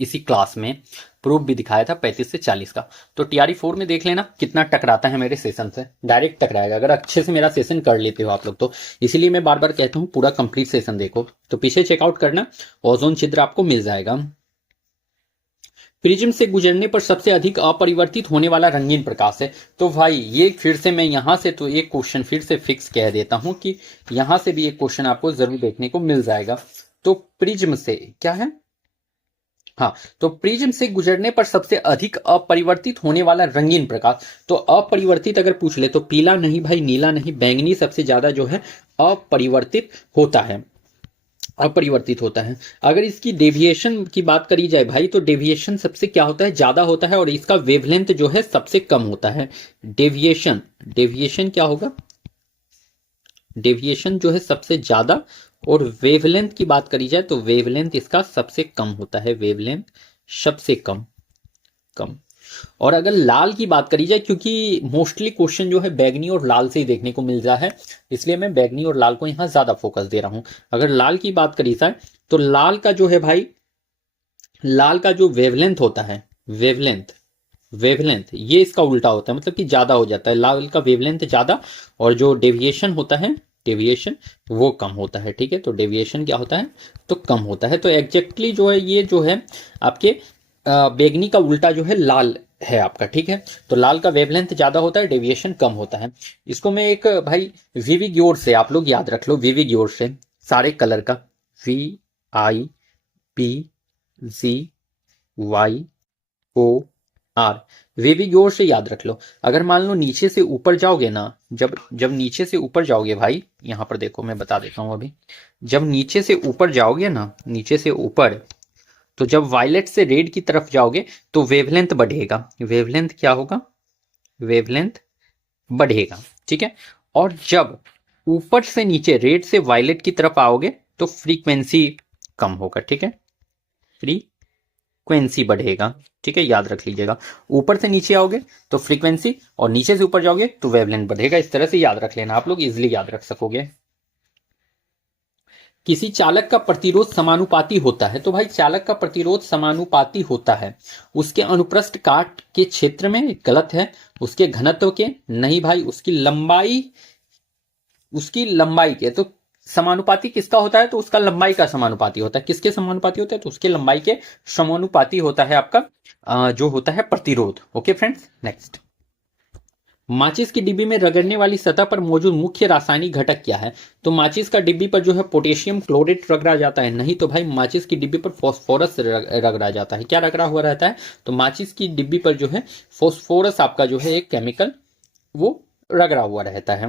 इसी क्लास में प्रूफ भी दिखाया था 35 से 40 का। तो TRE 4 में देख लेना कितना टकराता है मेरे सेशन से, डायरेक्ट टकराएगा अगर अच्छे से मेरा सेशन कर लेते हो आप लोग तो। इसीलिए मैं बार बार कहता हूं पूरा कंप्लीट सेशन देखो। तो पीछे चेकआउट करना, ओजोन छिद्र आपको मिल जाएगा। प्रिज्म से गुजरने पर सबसे अधिक अपरिवर्तित होने वाला रंगीन प्रकाश है। तो भाई ये फिर से मैं यहां से तो एक क्वेश्चन फिर से फिक्स कह देता हूं कि यहां से भी एक क्वेश्चन आपको जरूर देखने को मिल जाएगा। तो प्रिज्म से क्या है? हाँ, तो प्रिज्म से गुजरने पर सबसे अधिक अपरिवर्तित होने वाला रंगीन प्रकाश। तो अपरिवर्तित अगर पूछ ले तो पीला नहीं भाई, नीला नहीं, बैंगनी सबसे ज्यादा जो है अपरिवर्तित होता है, अपरिवर्तित होता है। अगर इसकी डेविएशन की बात करी जाए भाई, तो डेविएशन सबसे क्या होता है? ज्यादा होता है, और इसका वेवलेंथ जो है सबसे कम होता है। डेविएशन क्या होगा? डेविएशन जो है सबसे ज्यादा, और वेवलेंथ की बात करी जाए तो वेवलेंथ इसका सबसे कम होता है, वेवलेंथ सबसे कम। और अगर लाल की बात करी जाए, क्योंकि मोस्टली क्वेश्चन जो है बैगनी और लाल से ही देखने को मिल रहा है, इसलिए मैं बैगनी और लाल को यहां ज्यादा फोकस दे रहा हूं। अगर लाल की बात करी जाए तो लाल का जो है भाई, लाल का जो वेवलेंथ होता है, वेवलेंथ ये इसका उल्टा होता है, मतलब कि ज्यादा हो जाता है। लाल का वेवलेंथ ज्यादा, और जो डेविएशन होता है, डेविएशन वो कम होता है। ठीक है, तो डेविएशन क्या होता है? तो कम होता है। तो एग्जैक्टली जो है ये जो है आपके बैगनी का उल्टा जो है लाल है आपका। ठीक है, तो लाल का वेवलेंथ ज्यादा होता है, डेविएशन कम होता है। इसको मैं एक भाई VV से आप लोग याद रख लो, VV से सारे कलर का, VIPZYOR, VV से याद रख लो। अगर मान लो नीचे से ऊपर जाओगे ना, जब नीचे से ऊपर जाओगे भाई, यहां पर देखो मैं बता देता हूं अभी। जब नीचे से ऊपर जाओगे ना, नीचे से ऊपर, तो जब वायलेट से रेड की तरफ जाओगे तो वेवलेंथ बढ़ेगा। वेवलेंथ क्या होगा? वेवलेंथ बढ़ेगा। ठीक है, और जब ऊपर से नीचे रेड से वायलेट की तरफ आओगे तो फ्रीक्वेंसी कम होगा। ठीक है, फ्रीक्वेंसी फ्रीक्वेंसी बढ़ेगा। ठीक है, याद रख लीजिएगा। ऊपर से नीचे आओगे तो फ्रीक्वेंसी, और नीचे से ऊपर जाओगे तो वेवलेंथ बढ़ेगा। इस तरह से याद रख लेना, आप लोग इजिली याद रख सकोगे। किसी चालक का प्रतिरोध समानुपाती होता है, तो भाई चालक का प्रतिरोध समानुपाती होता है उसके अनुप्रस्थ काट के क्षेत्र में, गलत है। उसके घनत्व के, नहीं भाई। उसकी लंबाई के, तो समानुपाती किसका होता है, तो उसका लंबाई का समानुपाती होता है। किसके समानुपाती होता है, तो उसके लंबाई के समानुपाती होता है आपका जो होता है प्रतिरोध। Okay friends, next. माचिस की डिब्बी में रगड़ने वाली सतह पर मौजूद मुख्य रासायनिक घटक क्या है, तो माचिस का डिब्बी पर जो है पोटेशियम क्लोरेट रगड़ा जाता है, नहीं। तो भाई माचिस की डिब्बी पर फॉस्फोरस रगड़ा जाता है। क्या रगड़ा हुआ रहता है, तो माचिस की डिब्बी पर जो है फॉस्फोरस आपका जो है एक केमिकल वो रगड़ा हुआ रहता है।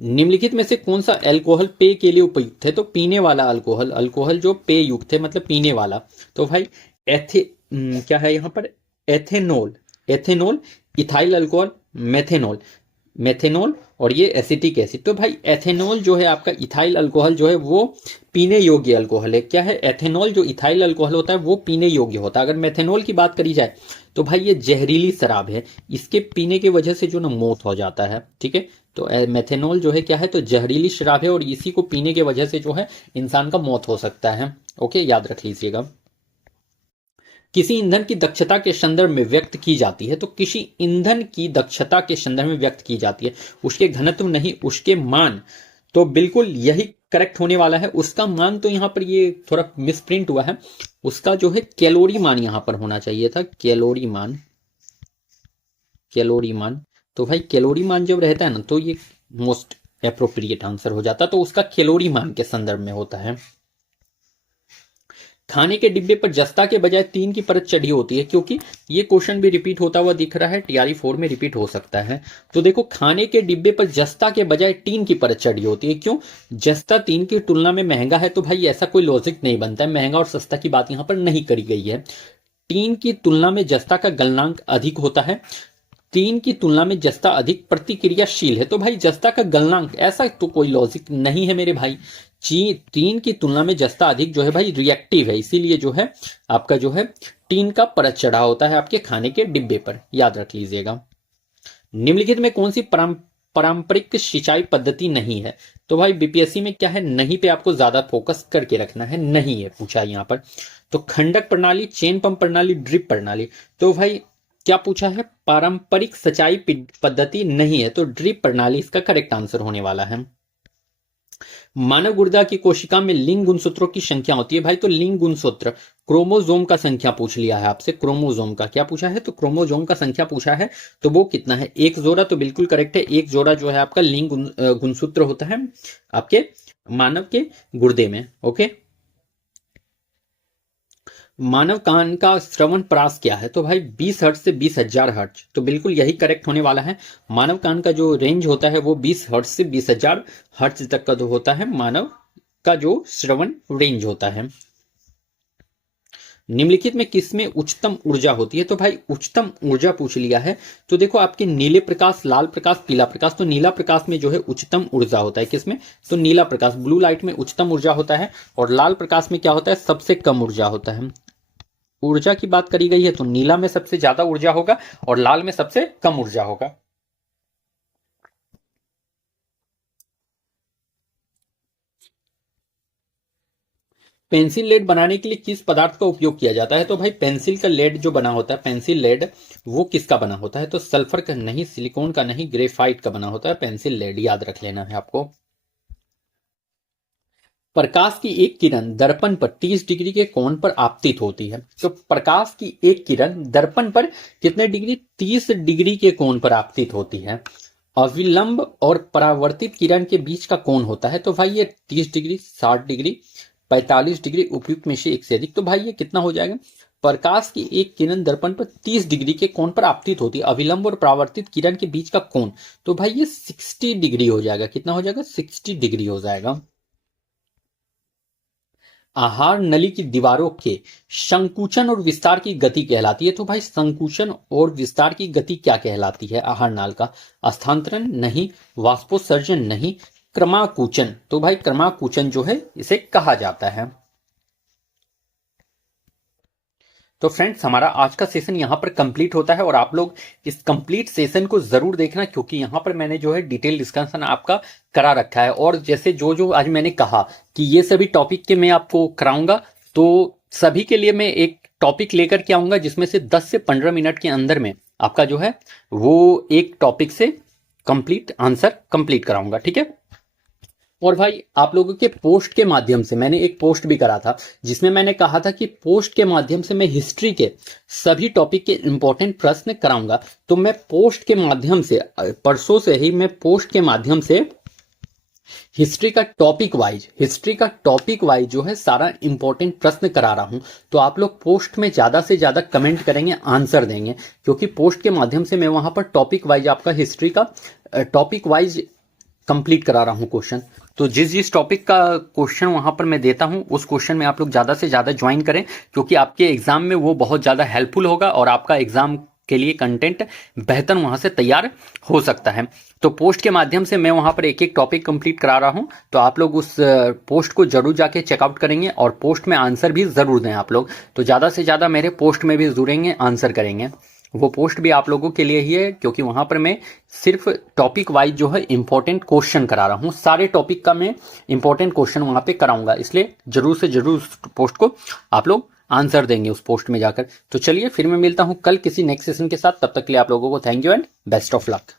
निम्नलिखित में से कौन सा अल्कोहल पेय के लिए उपयुक्त है, तो पीने वाला अल्कोहल, अल्कोहल जो पेय युक्त है मतलब पीने वाला, तो भाई क्या है यहाँ पर, ethanol, ethanol, ethyl alcohol, methanol, methanol और ये एसिटिक एसिड। तो भाई एथेनॉल जो है आपका, इथाइल अल्कोहल जो है वो पीने योग्य अल्कोहल है। क्या है, एथेनॉल जो इथाइल अल्कोहल होता है वो पीने योग्य होता है। अगर मेथेनॉल की बात करी जाए तो भाई ये जहरीली शराब है, इसके पीने की वजह से जो ना मौत हो जाता है। ठीक है, तो मेथेनॉल जो है क्या है, तो जहरीली शराब है और इसी को पीने की वजह से जो है इंसान का मौत हो सकता है। ओके, याद रख लीजिएगा। किसी ईंधन की दक्षता के संदर्भ में व्यक्त की जाती है, तो किसी ईंधन की दक्षता के संदर्भ में व्यक्त की जाती है, उसके घनत्व नहीं, उसके मान। तो बिल्कुल यही करेक्ट होने वाला है। उसका मान तो यहां पर ये थोड़ा मिसप्रिंट हुआ है, उसका जो है कैलोरी मान यहां पर होना चाहिए था, कैलोरी मान, कैलोरी मान। तो भाई कैलोरी मान जब रहता है ना तो ये मोस्ट एप्रोप्रिएट आंसर हो जाता, तो उसका कैलोरी मान के संदर्भ में होता है। खाने के डिब्बे पर जस्ता के बजाय टीन की परत चढ़ी होती है, क्योंकि ये क्वेश्चन भी रिपीट होता हुआ दिख रहा है, टीआरई 4 में रिपीट हो सकता है। तो देखो, खाने के डिब्बे पर जस्ता के बजाय टीन की परत चढ़ी होती है, क्यों, जस्ता टीन की तुलना में महंगा है। तो भाई ऐसा कोई लॉजिक नहीं बनता है, महंगा और सस्ता की बात यहां पर नहीं करी गई है। टीन की तुलना में जस्ता का गलनांक अधिक होता है, टीन की तुलना में जस्ता अधिक प्रतिक्रियाशील है। तो भाई जस्ता का गलनांक, ऐसा तो कोई लॉजिक नहीं है मेरे भाई। टीन की तुलना में जस्ता अधिक जो है भाई रिएक्टिव है, इसीलिए जो है आपका जो है टीन का परत चढ़ा होता है आपके खाने के डिब्बे पर, याद रख लीजिएगा। निम्नलिखित में कौन सी पारंपरिक सिंचाई पद्धति नहीं है, तो भाई बीपीएससी में क्या है, नहीं पे आपको ज्यादा फोकस करके रखना है, नहीं है पूछा यहाँ पर। तो खंडक प्रणाली, चेन पंप प्रणाली, ड्रिप प्रणाली। तो भाई क्या पूछा है, पारंपरिक सिंचाई पद्धति नहीं है, तो ड्रिप प्रणाली इसका करेक्ट आंसर होने वाला है। मानव गुर्दा की कोशिका में लिंग गुणसूत्रों की संख्या होती है, भाई तो लिंग गुणसूत्र, क्रोमोजोम का संख्या पूछ लिया है आपसे, क्रोमोजोम का क्या पूछा है, तो क्रोमोजोम का संख्या पूछा है, तो वो कितना है, एक जोड़ा। तो बिल्कुल करेक्ट है, एक जोड़ा जो है आपका लिंग गुणसूत्र होता है आपके मानव के गुर्दे में। ओके, मानव कान का श्रवण परास क्या है, तो भाई 20 हर्ट्ज से 20,000 हर्ट्ज। तो बिल्कुल यही करेक्ट होने वाला है। मानव कान का जो रेंज होता है वो 20 हर्ट्ज से 20,000 हर्ट्ज तक का जो होता है मानव का जो श्रवण रेंज होता है। निम्नलिखित में किसमें उच्चतम ऊर्जा होती है, तो भाई उच्चतम ऊर्जा पूछ लिया है। तो देखो आपके नीले प्रकाश, लाल प्रकाश, पीला प्रकाश। तो नीला प्रकाश में जो है उच्चतम ऊर्जा होता है, किसमें, तो नीला प्रकाश, ब्लू लाइट में उच्चतम ऊर्जा होता है, और लाल प्रकाश में क्या होता है, सबसे कम ऊर्जा होता है। ऊर्जा की बात करी गई है तो नीला में सबसे ज्यादा ऊर्जा होगा और लाल में सबसे कम ऊर्जा होगा। पेंसिल लेड बनाने के लिए किस पदार्थ का उपयोग किया जाता है, तो भाई पेंसिल का लेड जो बना होता है, पेंसिल लेड, वो किसका बना होता है, तो सल्फर का नहीं, सिलिकॉन का नहीं, ग्रेफाइट का बना होता है पेंसिल लेड, याद रख लेना है आपको। प्रकाश की एक किरण दर्पण पर 30 डिग्री के कोण पर आपतित होती है, तो प्रकाश की एक किरण दर्पण पर कितने डिग्री, 30 डिग्री के कोण पर आपतित होती है। अविलंब और परावर्तित किरण के बीच का कोण होता है, तो भाई ये 30 डिग्री, 60 डिग्री, 45 डिग्री, उपयुक्त में से एक से अधिक। तो भाई ये कितना हो जाएगा, प्रकाश की एक किरण दर्पण पर 30 डिग्री के कोण पर आपतित होती है, अविलंब और परावर्तित किरण के बीच का कोण, तो भाई ये 60 डिग्री हो जाएगा। कितना हो जाएगा, 60 डिग्री हो जाएगा। आहार नली की दीवारों के संकुचन और विस्तार की गति कहलाती है, तो भाई संकुचन और विस्तार की गति क्या कहलाती है आहार नाल का, स्थानांतरण नहीं, वाष्पोत्सर्जन नहीं, क्रमाकुचन। तो भाई क्रमाकुचन जो है इसे कहा जाता है। तो फ्रेंड्स हमारा आज का सेशन यहाँ पर कंप्लीट होता है और आप लोग इस कंप्लीट सेशन को जरूर देखना, क्योंकि यहाँ पर मैंने जो है डिटेल डिस्कशन आपका करा रखा है। और जैसे जो जो आज मैंने कहा कि ये सभी टॉपिक के मैं आपको कराऊंगा, तो सभी के लिए मैं एक टॉपिक लेकर के आऊंगा जिसमें से 10 से 15 मिनट के अंदर में आपका जो है वो एक टॉपिक से कंप्लीट आंसर कंप्लीट कराऊंगा, ठीक है। और भाई आप लोगों के पोस्ट के माध्यम से मैंने एक पोस्ट भी करा था जिसमें मैंने कहा था कि पोस्ट के माध्यम से मैं हिस्ट्री के सभी टॉपिक के इंपॉर्टेंट प्रश्न कराऊंगा। तो मैं पोस्ट के माध्यम से परसों से ही मैं पोस्ट के माध्यम से हिस्ट्री का टॉपिक वाइज जो है सारा इंपॉर्टेंट प्रश्न करा रहा हूं। तो आप लोग पोस्ट में ज्यादा से ज्यादा कमेंट करेंगे, आंसर देंगे, क्योंकि पोस्ट के माध्यम से मैं वहां पर टॉपिक वाइज आपका हिस्ट्री का टॉपिक वाइज कंप्लीट करा रहा हूं क्वेश्चन। तो जिस जिस टॉपिक का क्वेश्चन वहां पर मैं देता हूं उस क्वेश्चन में आप लोग ज्यादा से ज्यादा ज्वाइन करें, क्योंकि आपके एग्जाम में वो बहुत ज्यादा हेल्पफुल होगा और आपका एग्जाम के लिए कंटेंट बेहतर वहां से तैयार हो सकता है। तो पोस्ट के माध्यम से मैं वहां पर एक एक टॉपिक कंप्लीट करा रहा हूं, तो आप लोग उस पोस्ट को जरूर जाके चेकआउट करेंगे और पोस्ट में आंसर भी जरूर दें आप लोग। तो ज्यादा से ज्यादा मेरे पोस्ट में भी जुड़ेंगे, आंसर करेंगे। वो पोस्ट भी आप लोगों के लिए ही है, क्योंकि वहां पर मैं सिर्फ टॉपिक वाइज जो है इंपॉर्टेंट क्वेश्चन करा रहा हूं। सारे टॉपिक का मैं इंपॉर्टेंट क्वेश्चन वहां पे कराऊंगा, इसलिए जरूर से जरूर उस पोस्ट को आप लोग आंसर देंगे उस पोस्ट में जाकर। तो चलिए फिर मैं मिलता हूं कल किसी नेक्स्ट सेशन के साथ, तब तक के लिए आप लोगों को thank you and best of luck.